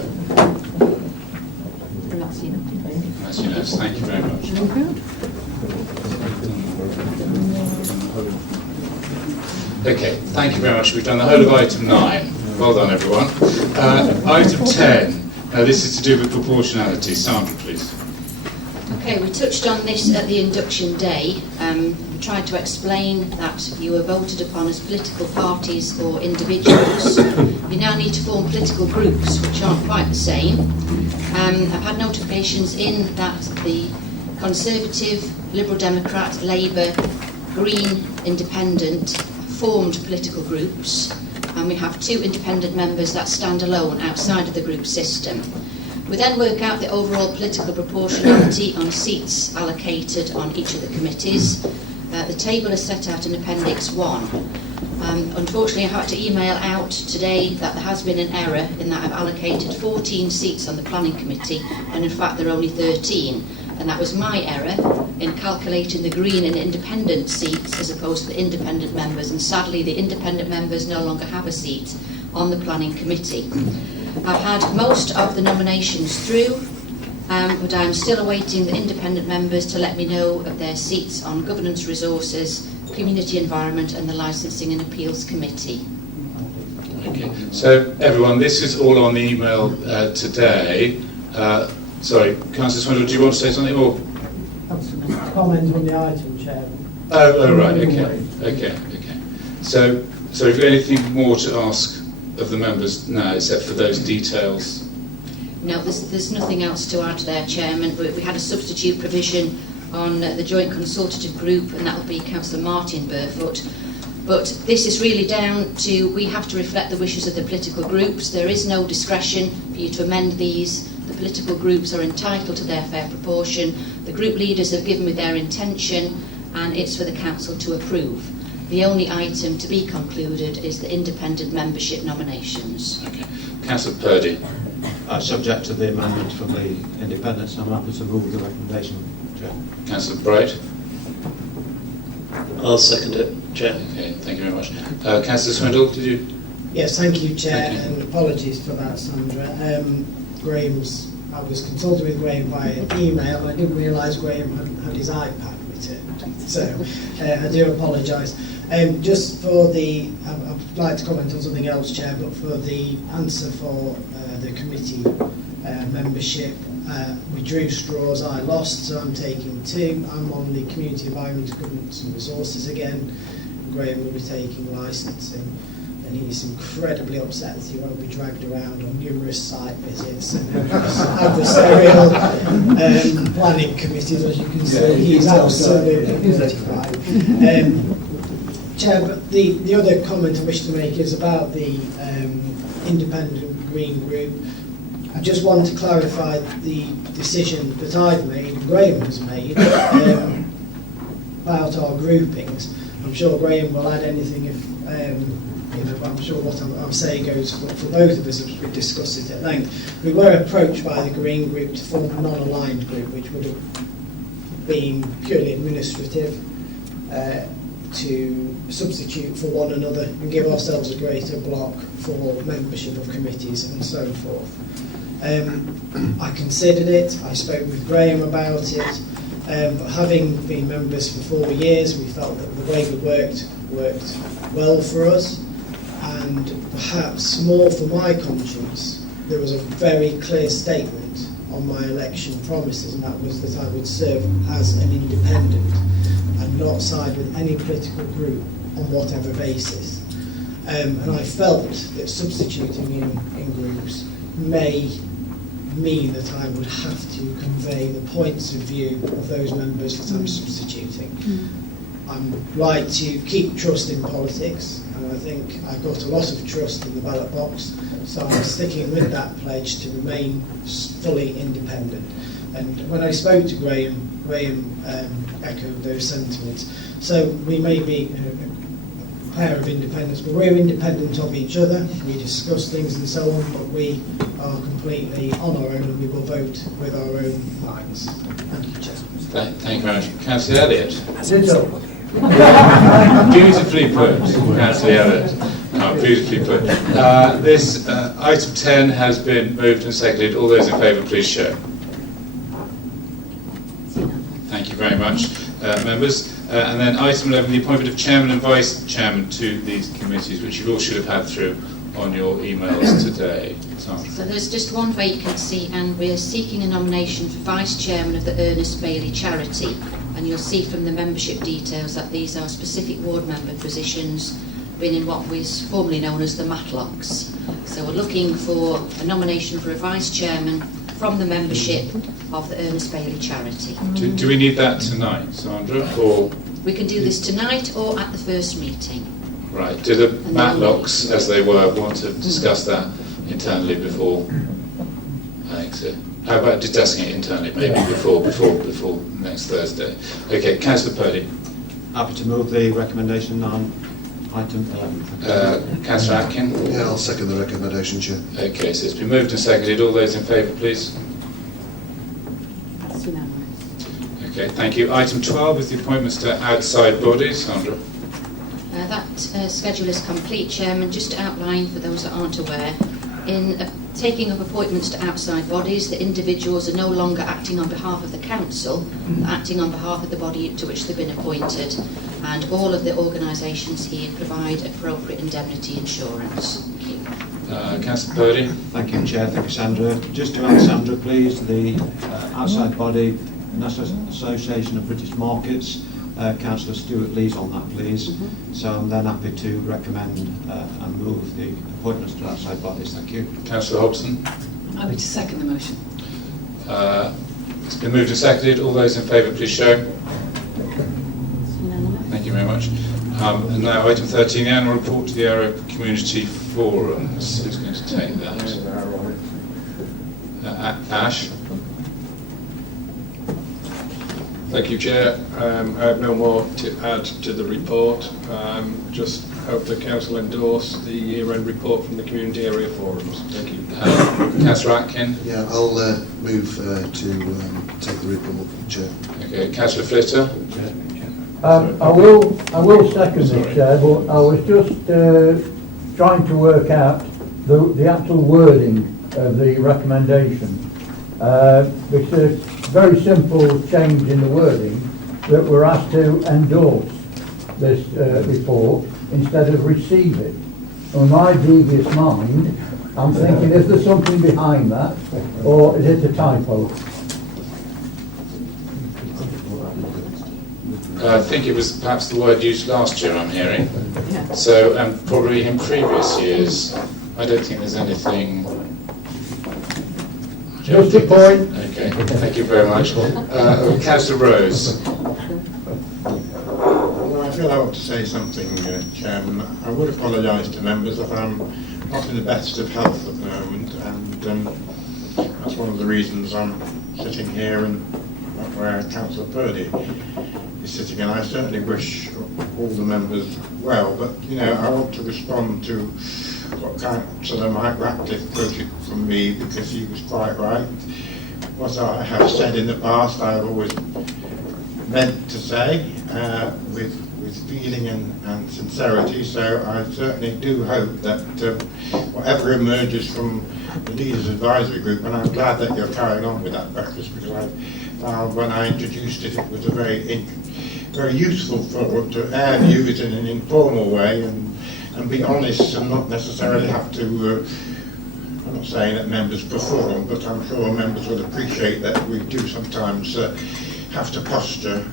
That's unanimous. Thank you very much. Okay, thank you very much. We've done the whole of item 9. Well done, everyone. Item 10. Now this is to do with proportionality. Sandra, please. Okay, we touched on this at the induction day. We tried to explain that you were voted upon as political parties or individuals. You now need to form political groups, which aren't quite the same. I've had notifications in that the Conservative, Liberal Democrat, Labour, Green, Independent formed political groups. and we have 2 independent members that stand alone outside of the group system. We then work out the overall political proportionality on seats allocated on each of the committees. The table is set out in Appendix 1. Unfortunately, I had to email out today that there has been an error in that I've allocated 14 seats on the Planning Committee, and in fact there are only 13. And that was my error in calculating the green and independent seats as opposed to the independent members, and sadly the independent members no longer have a seat on the Planning Committee. I've had most of the nominations through, but I'm still awaiting the independent members to let me know of their seats on Governance Resources, Community Environment and the Licensing and Appeals Committee. Okay, so everyone, this is all on the email today. Sorry, Councillor Swindle, do you want to say something? Or? Comment on the item, Chairman. Oh right, okay. So have you got anything more to ask of the members now, except for those details? No, there's nothing else to add there, Chairman. We had a substitute provision on the Joint Consultative Group, and that will be Councillor Martin Burfoot. But this is really down to, we have to reflect the wishes of the political groups. There is no discretion for you to amend these. The political groups are entitled to their fair proportion. The group leaders have given me their intention, and it's for the Council to approve. The only item to be concluded is the independent membership nominations. Okay. Councillor Purdy. Subject to the amendment from the independents, I'm happy to move the recommendation, Chair. Councillor Bright. I'll second it, Chair. Okay, thank you very much. Councillor Swindle, did you? Yes, thank you, Chair, and apologies for that, Sandra. I was consulted with Graham via email, and I didn't realise Graham had his iPad returned, so I do apologise. Just for the, I'd like to comment on something else, Chair, but for the answer for the committee membership, we drew straws, I lost, so I'm taking 2. I'm on the Community Environment, Governance and Resources again. Graham will be taking licensing, and he's incredibly upset that he won't be dragged around on numerous site visits and adversarial planning committees, as you can see. He's absolutely mortified. Chair, but the other comment I wish to make is about the independent Green Group. I just want to clarify the decision that I've made, Graham has made, about our groupings. I'm sure Graham will add anything if, I'm sure what I'm saying goes for both of us as we discuss it at length. We were approached by the Green Group to form a non-aligned group, which would have been purely administrative, to substitute for one another and give ourselves a greater block for membership of committees and so forth. I considered it, I spoke with Graham about it, but having been members for 4 years, we felt that the way we worked well for us, and perhaps more for my conscience, there was a very clear statement on my election promises, and that was that I would serve as an independent and not side with any political group on whatever basis. And I felt that substituting in groups may mean that I would have to convey the points of view of those members that I'm substituting. I'm like to keep trust in politics, and I think I've got a lot of trust in the ballot box, so I'm sticking with that pledge to remain fully independent. And when I spoke to Graham echoed those sentiments. So we may be a pair of independents, but we're independent of each other. We discuss things and so on, but we are completely on our own, and we will vote with our own minds. Thank you, Chair. Thank you very much. Councillor Elliott. Ditto. Beautifully put, Councillor Elliott. Beautifully put. This item 10 has been moved and seconded. All those in favour, please show. Thank you very much, members. And then item 11, the appointment of Chairman and Vice-Chairmen to these committees, which you all should have had through on your emails today. So there's just one vacancy, and we're seeking a nomination for Vice-Chairman of the Ernest Bailey Charity. And you'll see from the membership details that these are specific ward member positions, being in what was formerly known as the Matlocks. So we're looking for a nomination for a Vice-Chairman from the membership of the Ernest Bailey Charity. Do we need that tonight, Sandra, or? We can do this tonight or at the first meeting. Right. Do the Matlocks, as they were, want to discuss that internally before? I think so. How about discussing it internally, maybe before next Thursday? Okay, Councillor Purdy. Happy to move the recommendation on item 11. Councillor Atkin. Yeah, I'll second the recommendation, Chair. Okay, so it's been moved and seconded. All those in favour, please. That's unanimous. Okay, thank you. Item 12 is the appointments to outside bodies. Sandra. That schedule is complete, Chairman. Just to outline for those that aren't aware, in taking up appointments to outside bodies, the individuals are no longer acting on behalf of the council, but acting on behalf of the body to which they've been appointed, and all of the organisations here provide appropriate indemnity insurance. Thank you. Councillor Purdy. Thank you, Chair. Thank you, Sandra. Just to add, Sandra, please, the outside body, National Association of British Markets, Councillor Stuart Lee's on that, please. So I'm then happy to recommend and move the appointments to outside bodies. Thank you. Councillor Hobson. Happy to second the motion. It's been moved and seconded. All those in favour, please show. Thank you very much. And now item 13, the annual report to the area community forums. Who's going to take that? Ash. Thank you, Chair. I have no more to add to the report. Just hope the Council endorse the year-end report from the community area forums. Thank you. Councillor Atkin. Yeah, I'll move to take the report, Chair. Okay, Councillor Flitter. I will second it, Chair, but I was just trying to work out the actual wording of the recommendation. Which is a very simple change in the wording, that we're asked to endorse this report instead of receive it. In my devious mind, I'm thinking, is there something behind that, or is it a typo? I think it was perhaps the word used last year, I'm hearing. So, and probably in previous years. I don't think there's anything... Just a point. Okay, thank you very much. Councillor Rose. Well, I feel I ought to say something, Chairman. I would apologise to members if I'm not in the best of health at the moment, and that's one of the reasons I'm sitting here and where Councillor Purdy is sitting, and I certainly wish all the members well, but, you know, I want to respond to what Councillor Mike Ratcliffe quoted from me, because he was quite right. What I have said in the past, I've always meant to say with feeling and sincerity, so I certainly do hope that whatever emerges from the Leaders Advisory Group, and I'm glad that you're carrying on with that breakfast, because I found when I introduced it, it was a very useful forum to air views in an informal way and be honest and not necessarily have to, I'm not saying that members perform, but I'm sure members will appreciate that we do sometimes have to posture,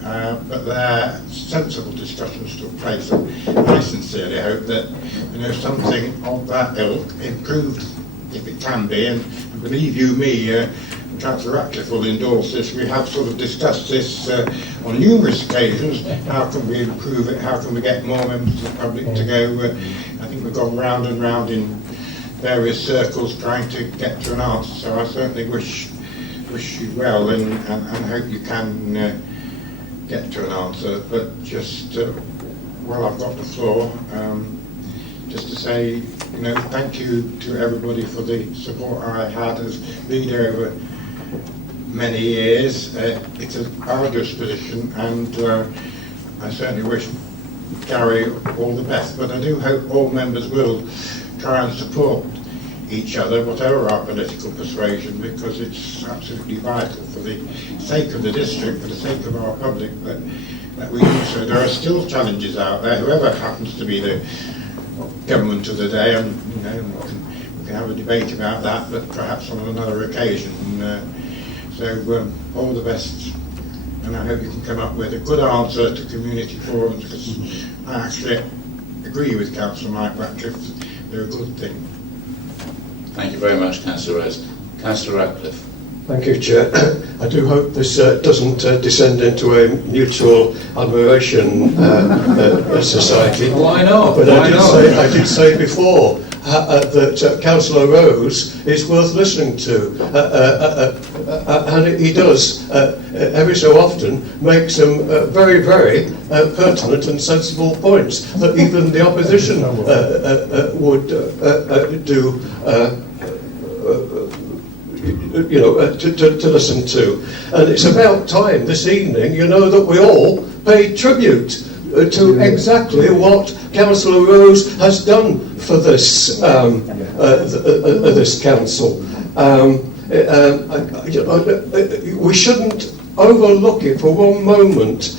but their sensible discussions took place, and I sincerely hope that, you know, something of that ilk, improved if it can be, and believe you me, Councillor Ratcliffe will endorse this. We have sort of discussed this on numerous occasions. How can we improve it? How can we get more members of the public to go? I think we've gone round and round in various circles trying to get to an answer. So I certainly wish you well and hope you can get to an answer. But just while I've got the floor, just to say, you know, thank you to everybody for the support I had as leader over many years. It's an arduous position, and I certainly wish Gary all the best, but I do hope all members will try and support each other, whatever our political persuasion, because it's absolutely vital for the sake of the district, for the sake of our public, that we do so. There are still challenges out there, whoever happens to be the government of the day, and you know, we can have a debate about that, but perhaps on another occasion. So all the best, and I hope you can come up with a good answer to community forums, because I actually agree with Councillor Mike Ratcliffe, they're a good thing. Thank you very much, Councillor Rose. Councillor Ratcliffe. Thank you, Chair. I do hope this doesn't descend into a mutual admiration society. Why not? But Why I did say before that Councillor Rose is worth listening to, and he does every so often make some very, very pertinent and sensible points that even the opposition would do. To listen to. And it's about time this evening, that we all pay tribute to exactly what Councillor Rose has done for this this council. We shouldn't overlook it for one moment,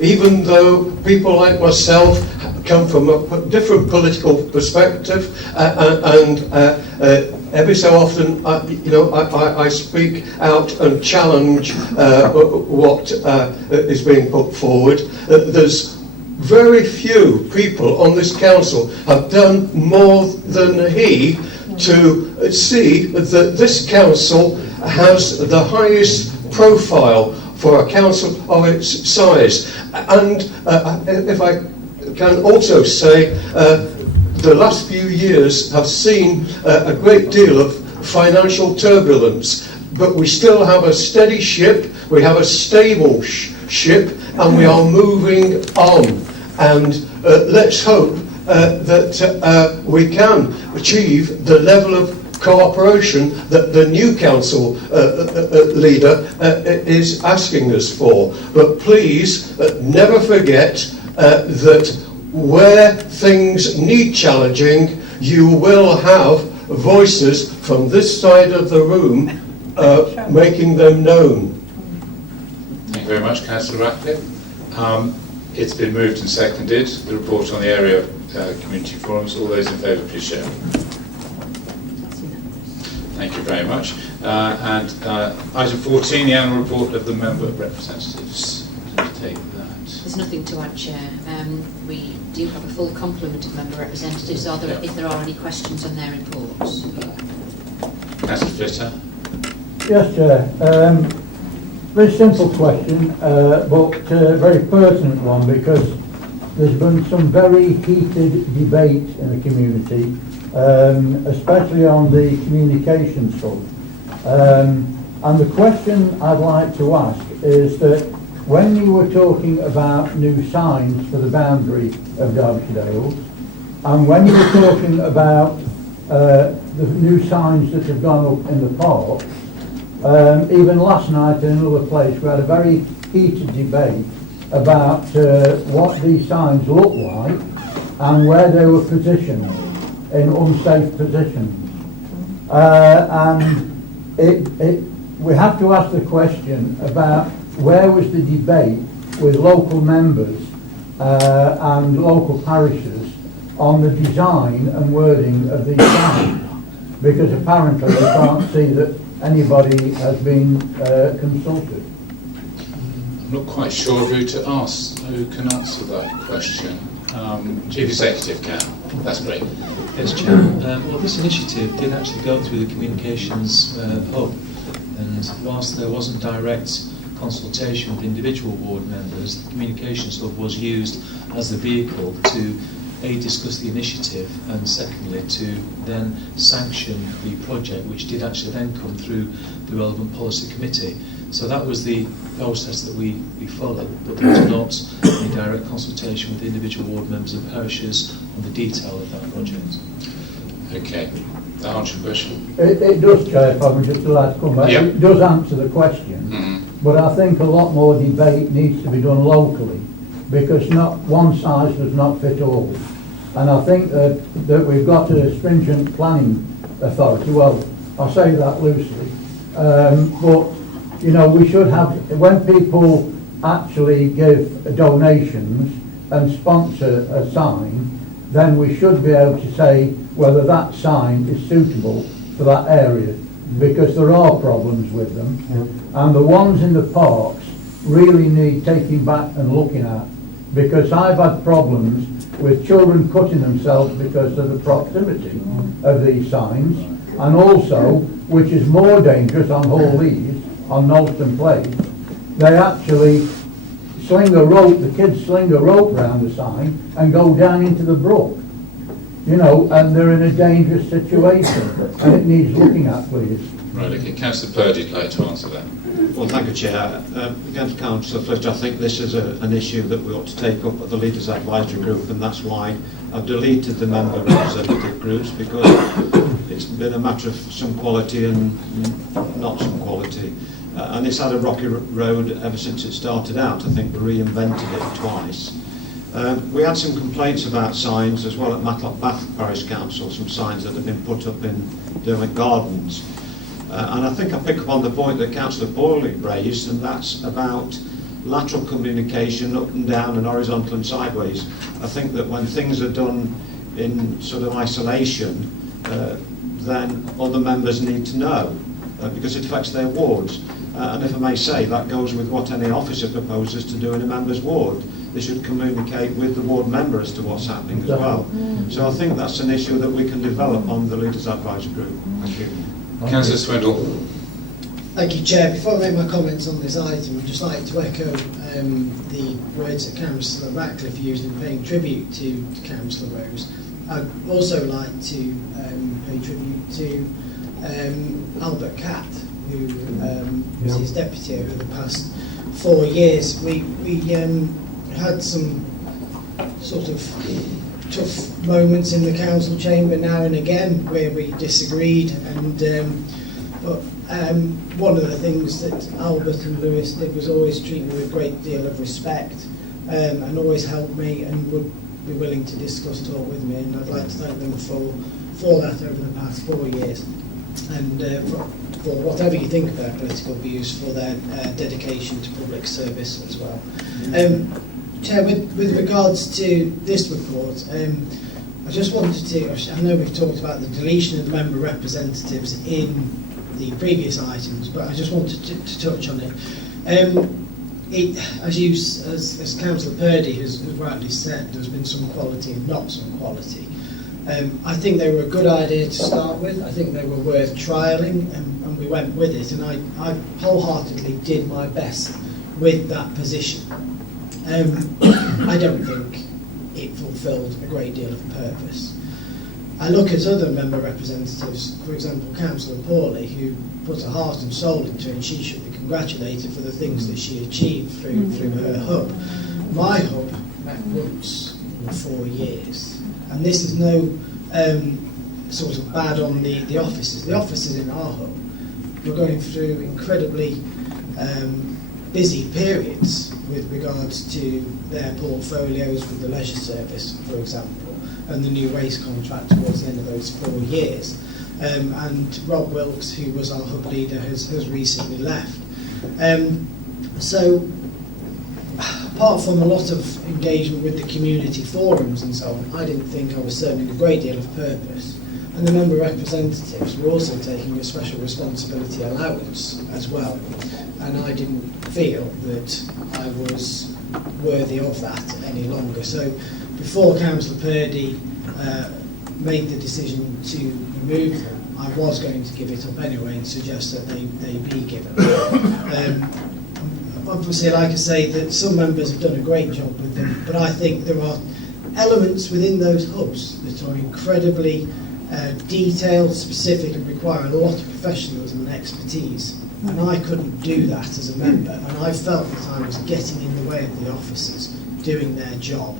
even though people like myself come from a different political perspective, and every so often, I speak out and challenge what is being put forward. There's very few people on this council have done more than he to see that this council has the highest profile for a council of its size. And if I can also say, the last few years have seen a great deal of financial turbulence, but we still have a steady ship, we have a stable ship, and we are moving on. And let's hope that we can achieve the level of cooperation that the new council leader is asking us for. But please never forget that where things need challenging, you will have voices from this side of the room making them known. Thank you very much, Councillor Ratcliffe. It's been moved and seconded, the report on the area community forums. All those in favour, please show. Thank you very much. And item 14, the annual report of the member representatives. Take that. There's nothing to add, Chair. We do have a full complement of member representatives. If there are any questions on their reports? Councillor Flitter. Yes, Chair. Very simple question, but a very pertinent one, because there's been some very heated debate in the community, especially on the communications hub. And the question I'd like to ask is that when you were talking about new signs for the boundary of Derbyshire Dales, and when you were talking about the new signs that have gone up in the park, even last night in another place we had a very heated debate about what these signs look like and where they were positioned in unsafe positions. And we have to ask the question about where was the debate with local members and local parishes on the design and wording of these signs, because apparently we can't see that anybody has been consulted. I'm not quite sure who to ask, who can answer that question. Chief Executive can. That's great. Yes, Chair. Well, this initiative did actually go through the communications hub, and whilst there wasn't direct consultation with individual ward members, the communications hub was used as the vehicle to discuss the initiative, and secondly to then sanction the project, which did actually then come through the relevant policy committee. So that was the process that we followed, but there was not any direct consultation with individual ward members and parishes on the detail of that project. Okay, that answers your question. It does, Chair, if I would just allowed to come back. Yep. It does answer the question, but I think a lot more debate needs to be done locally, because not one size does not fit all. And I think that we've got a stringent planning authority. Well, I say that loosely, but we should have, when people actually give donations and sponsor a sign, then we should be able to say whether that sign is suitable for that area, because there are problems with them, and the ones in the parks really need taking back and looking at, because I've had problems with children cutting themselves because of the proximity of these signs, and also which is more dangerous on Hall Lees, on Knowlton Place. They actually sling a rope, the kids sling a rope round the sign and go down into the brook. You know, and they're in a dangerous situation, and it needs looking at, please. Right, okay. Councillor Purdy would like to answer that. Well, thank you, Chair. Against Councillor Flitch, I think this is an issue that we ought to take up at the Leaders Advisory Group, and that's why I've deleted the member representative groups, because it's been a matter of some quality and not some quality. And it's had a rocky road ever since it started out. I think we reinvented it twice. We had some complaints about signs as well at Matlock Bath Parish Council, some signs that have been put up in Derwent Gardens. And I think I pick up on the point that Councillor Borley raised, and that's about lateral communication up and down and horizontal and sideways. I think that when things are done in sort of isolation, then other members need to know, because it affects their wards. And if I may say, that goes with what any officer proposes to do in a member's ward. They should communicate with the ward member as to what's happening as well. So I think that's an issue that we can develop on the Leaders Advisory Group. Thank you. Councillor Swindle. Thank you, Chair. Before I make my comments on this item, I'd just like to echo the words that Councillor Ratcliffe used in paying tribute to Councillor Rose. I'd also like to pay tribute to Albert Catt, who was his deputy over the past 4 years. We had some sort of tough moments in the council chamber now and again where we disagreed, and but one of the things that Albert and Lewis did was always treat me with a great deal of respect, and always help me and would be willing to discuss talk with me, and I'd like to thank them for that over the past 4 years, and for whatever you think of their political views, for their dedication to public service as well. Chair, with regards to this report, I just wanted to, I know we've talked about the deletion of the member representatives in the previous items, but I just wanted to touch on it. As Councillor Purdy has rightly said, there's been some quality and not some quality. I think they were a good idea to start with. I think they were worth trialling, and we went with it, and I wholeheartedly did my best with that position. I don't think it fulfilled a great deal of purpose. I look at other member representatives, for example Councillor Pawley, who put her heart and soul into it, and she should be congratulated for the things that she achieved through her hub. My hub met once in 4 years, and this is no sort of bad on the officers. The officers in our hub were going through incredibly busy periods with regards to their portfolios with the leisure service, for example, and the new race contract towards the end of those 4 years. And Rob Wilkes, who was our hub leader, has recently left. So, apart from a lot of engagement with the community forums and so on, I didn't think I was serving a great deal of purpose. And the member representatives were also taking a special responsibility allowance as well. And I didn't feel that I was worthy of that any longer. So before Councillor Purdy made the decision to remove them, I was going to give it up anyway and suggest that they be given. Obviously, like I say, that some members have done a great job with them, but I think there are elements within those hubs that are incredibly detailed, specific, and require a lot of professionalism and expertise. And I couldn't do that as a member, and I felt that I was getting in the way of the officers doing their job.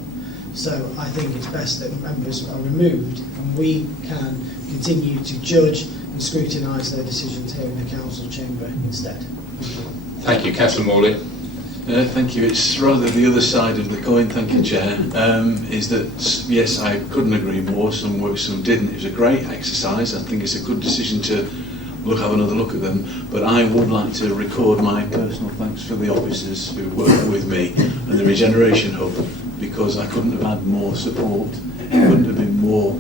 So I think it's best that members are removed, and we can continue to judge and scrutinise their decisions here in the council chamber instead. Thank you. Councillor Morley. Thank you. It's rather the other side of the coin, thank you, Chair, is that, yes, I couldn't agree more. Some worked, some didn't. It was a great exercise. I think it's a good decision to have another look at them, but I would like to record my personal thanks for the officers who worked with me and the Regeneration Hub, because I couldn't have had more support. It wouldn't have been more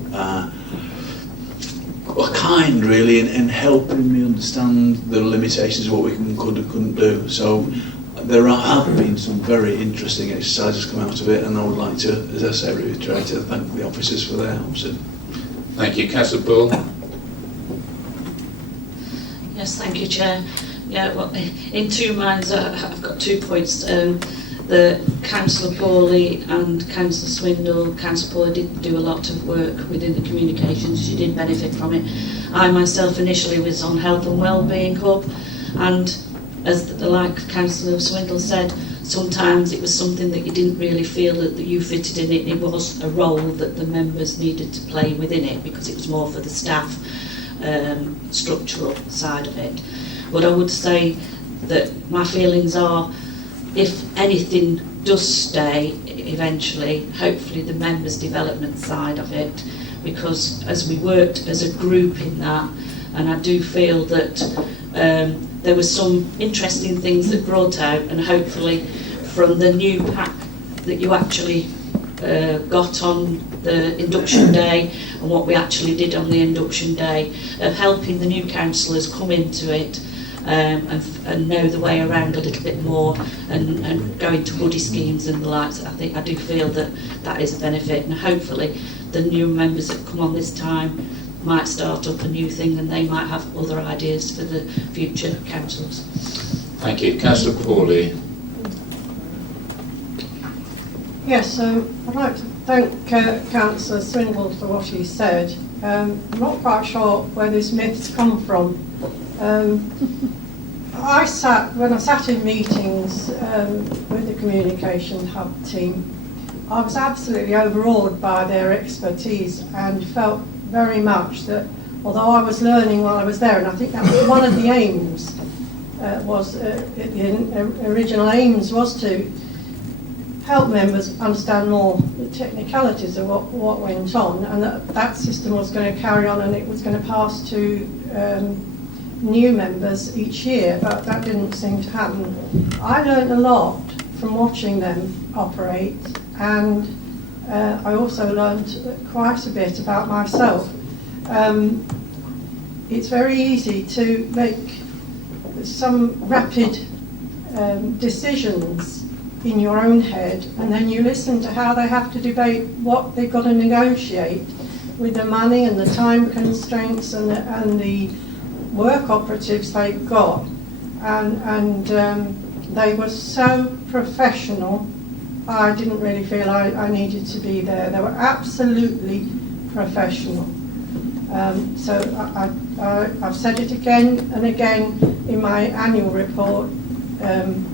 kind, really, in helping me understand the limitations of what we could and couldn't do. So there have been some very interesting exercises come out of it, and I would like to, as I say, reiterate to thank the officers for their help. Thank you. Councillor Bull. Yes, thank you, Chair. Yeah, well, in two minds, I've got 2 points. The Councillor Pawley and Councillor Swindle. Councillor Pawley did do a lot of work within the communications. She did benefit from it. I myself initially was on Health and Wellbeing Hub, and as like Councillor Swindle said, sometimes it was something that you didn't really feel that you fitted in it. It was a role that the members needed to play within it because it was more for the staff structural side of it. But I would say that my feelings are, if anything does stay eventually, hopefully the members' development side of it, because as we worked as a group in that, and I do feel that there were some interesting things that brought out, and hopefully from the new pack that you actually got on the induction day and what we actually did on the induction day, of helping the new councillors come into it and know the way around a little bit more, and go into buddy schemes and the likes. I do feel that that is a benefit, and hopefully the new members that come on this time might start up a new thing, and they might have other ideas for the future councils. Thank you. Councillor Pawley. Yes, I'd like to thank Councillor Swindle for what he said. I'm not quite sure where this myth's come from. When I sat in meetings with the Communication Hub team, I was absolutely overawed by their expertise and felt very much that although I was learning while I was there, and I think that was one of the aims, the original aims was to help members understand more the technicalities of what went on, and that system was going to carry on and it was going to pass to new members each year, but that didn't seem to happen. I learned a lot from watching them operate, and I also learned quite a bit about myself. It's very easy to make some rapid decisions in your own head, and then you listen to how they have to debate what they've got to negotiate with the money and the time constraints and the work operatives they've got, and they were so professional. I didn't really feel I needed to be there. They were absolutely professional. So I've said it again and again in my annual report.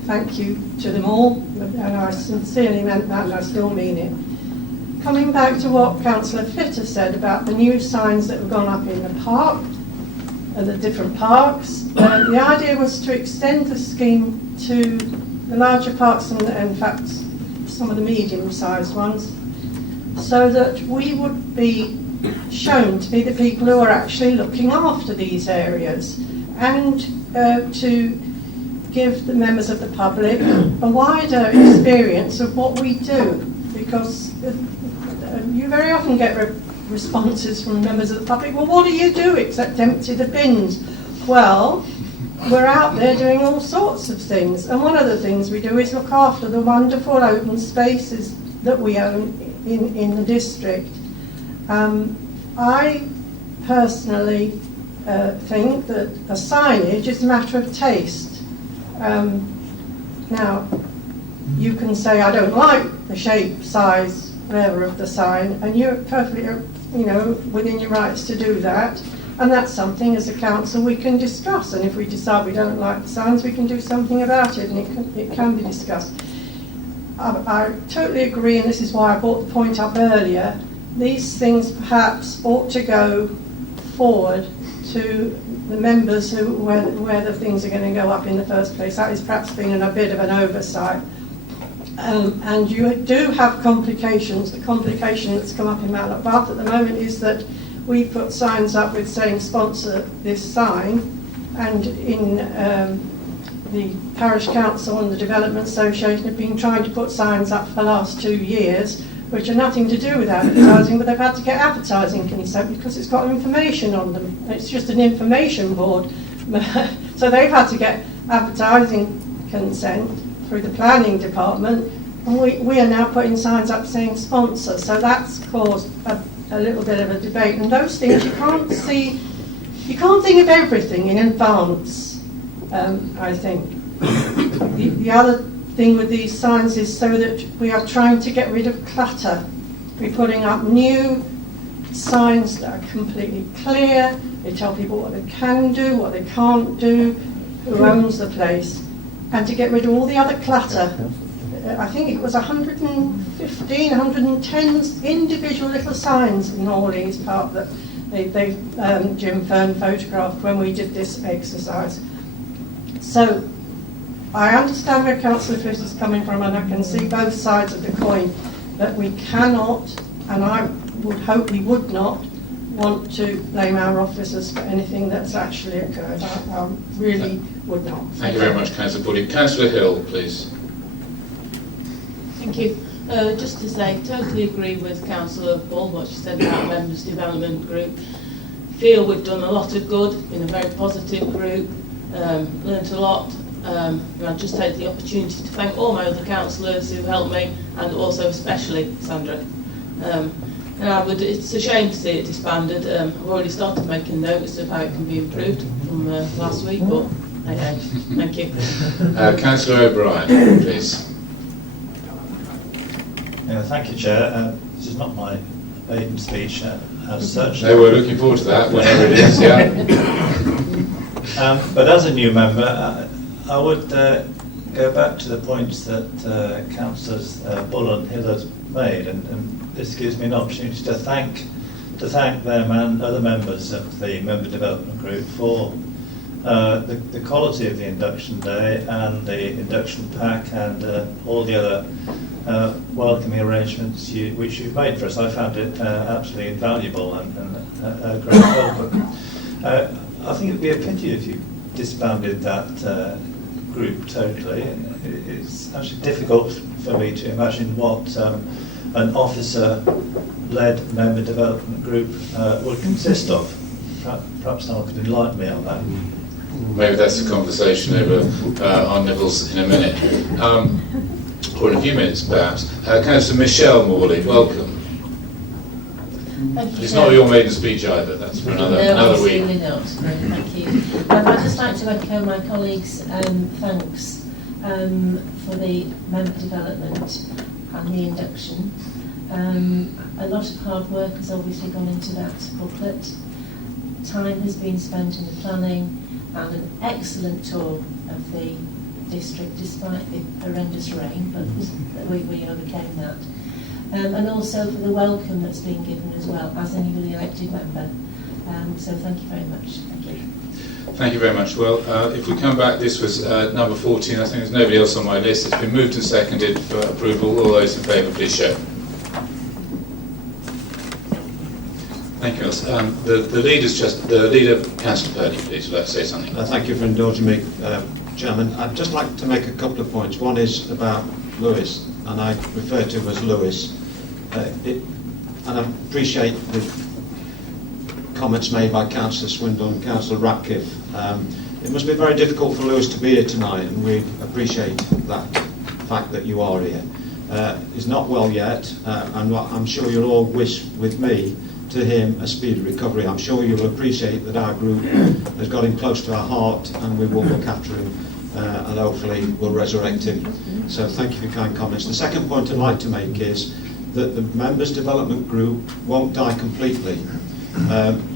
Thank you to them all, and I sincerely meant that, and I still mean it. Coming back to what Councillor Fitter said about the new signs that have gone up in the park, and the different parks, the idea was to extend the scheme to the larger parks and in fact some of the medium-sized ones, so that we would be shown to be the people who are actually looking after these areas, and to give the members of the public a wider experience of what we do, because you very often get responses from members of the public, well, what do you do except empty the bins? Well, we're out there doing all sorts of things, and one of the things we do is look after the wonderful open spaces that we own in the district. I personally think that a signage is a matter of taste. Now, you can say, I don't like the shape, size, whatever of the sign, and you're perfectly, within your rights to do that. And that's something as a council we can discuss. And if we decide we don't like the signs, we can do something about it, and it can be discussed. I totally agree, and this is why I brought the point up earlier. These things perhaps ought to go forward to the members where the things are going to go up in the first place. That is perhaps been a bit of an oversight. And you do have complications. The complication that's come up in Matlock Bath at the moment is that we put signs up with saying sponsor this sign, and in the Parish Council and the Development Association have been trying to put signs up for the last 2 years, which are nothing to do with advertising, but they've had to get advertising consent because it's got information on them. It's just an information board. So they've had to get advertising consent through the planning department, and we are now putting signs up saying sponsor. So that's caused a little bit of a debate, and those things you can't see You can't think of everything in advance, I think. The other thing with these signs is so that we are trying to get rid of clutter. We're putting up new signs that are completely clear. They tell people what they can do, what they can't do, who owns the place, and to get rid of all the other clutter. I think it was 115, 110 individual little signs in Hawley's Park that Jim Fern photographed when we did this exercise. So I understand where Councillor Fish is coming from, and I can see both sides of the coin, but we cannot, and I would hope we would not, want to blame our officers for anything that's actually occurred. I really would not. Thank you very much, Councillor Bully. Councillor Hill, please. Thank you. Just to say, totally agree with Councillor Bull, what she said about Members Development Group. Feel we've done a lot of good, been a very positive group, learnt a lot. And I'll just take the opportunity to thank all my other councillors who helped me, and also especially Sandra. And it's a shame to see it disbanded. I've already started making notes of how it can be improved from last week, but hey, thank you. Councillor O'Brien, please. Thank you, Chair. This is not my maiden speech as such. No, we're looking forward to that, whenever it is, yeah. But as a new member, I would go back to the points that Councillors Bull and Hill has made, and this gives me an opportunity to thank them and other members of the Member Development Group for the quality of the induction day and the induction pack and all the other welcoming arrangements which you've made for us. I found it absolutely invaluable and a great welcome. I think it would be a pity if you disbanded that group totally. It's actually difficult for me to imagine what an officer-led member development group would consist of. Perhaps someone could enlighten me on that. Maybe that's a conversation over on Nibbles in a minute, or in a few minutes perhaps. Councillor Michelle Morley, welcome. Thank you, It's Chair. not your maiden speech either, that's for another week. Absolutely not. No, thank you. I'd just like to echo my colleagues' thanks for the member development and the induction. A lot of hard work has obviously gone into that booklet. Time has been spent in the planning and an excellent tour of the district despite the horrendous rain, but we overcame that. And also for the welcome that's been given as well as a newly elected member. So thank you very much. Thank you. Thank you very much. Well, if we come back, this was number 14. I think there's nobody else on my list. It's been moved and seconded for approval. All those in favour, please show. Thank you, Alice. The leader, Councillor Purdy, please, would like to say something. Thank you for indulging me, Chairman. I'd just like to make a couple of points. One is about Lewis, and I refer to him as Lewis. And I appreciate the comments made by Councillor Swindle and Councillor Ratcliffe. It must be very difficult for Lewis to be here tonight, and we appreciate that fact that you are here. He's not well yet, and I'm sure you'll all wish with me to him a speedy recovery. I'm sure you'll appreciate that our group has got him close to our heart, and we will look after him and hopefully we'll resurrect him. So thank you for your kind comments. The second point I'd like to make is that the Members Development Group won't die completely.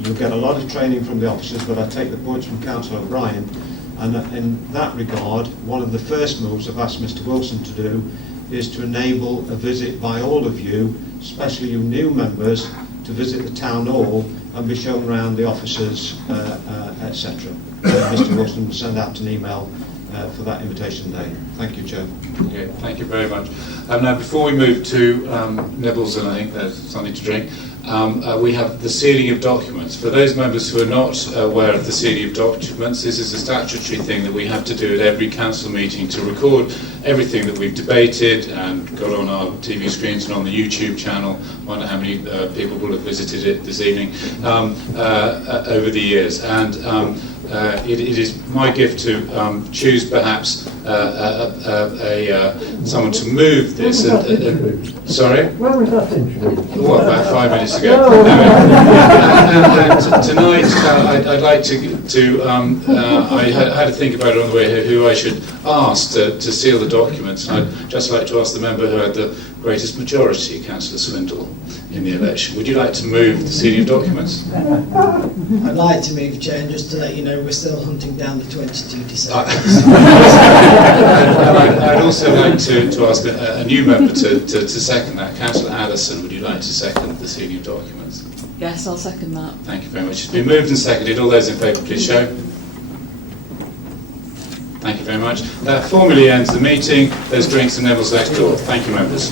You'll get a lot of training from the officers, but I take the points from Councillor O'Brien, and in that regard, one of the first moves I've asked Mr Wilson to do is to enable a visit by all of you, especially you new members, to visit the town hall and be shown around the offices, etc. Mr Wilson will send out an email for that invitation day. Thank you, Chair. Okay, thank you very much. Now, before we move to nibbles, and I think there's something to drink, we have the sealing of documents. For those members who are not aware of the sealing of documents, this is a statutory thing that we have to do at every council meeting to record everything that we've debated and got on our TV screens and on the YouTube channel. I wonder how many people will have visited it this evening over the years. And it is my gift to choose perhaps someone to move this. Sorry? When was that introduced? What, about 5 minutes ago? And tonight, I'd like I had to think about it on the way here, who I should ask to seal the documents. And I'd just like to ask the member who had the greatest majority, Councillor Swindle, in the election. Would you like to move the sealing of documents? I'd like to move, Chair, and just to let you know we're still hunting down the 22 dissenters. I'd also like to ask a new member to second that. Councillor Allison, would you like to second the sealing of documents? Yes, I'll second that. Thank you very much. It's been moved and seconded. All those in favour, please show. Thank you very much. That formally ends the meeting. There's drinks and Neville's next door. Thank you, members.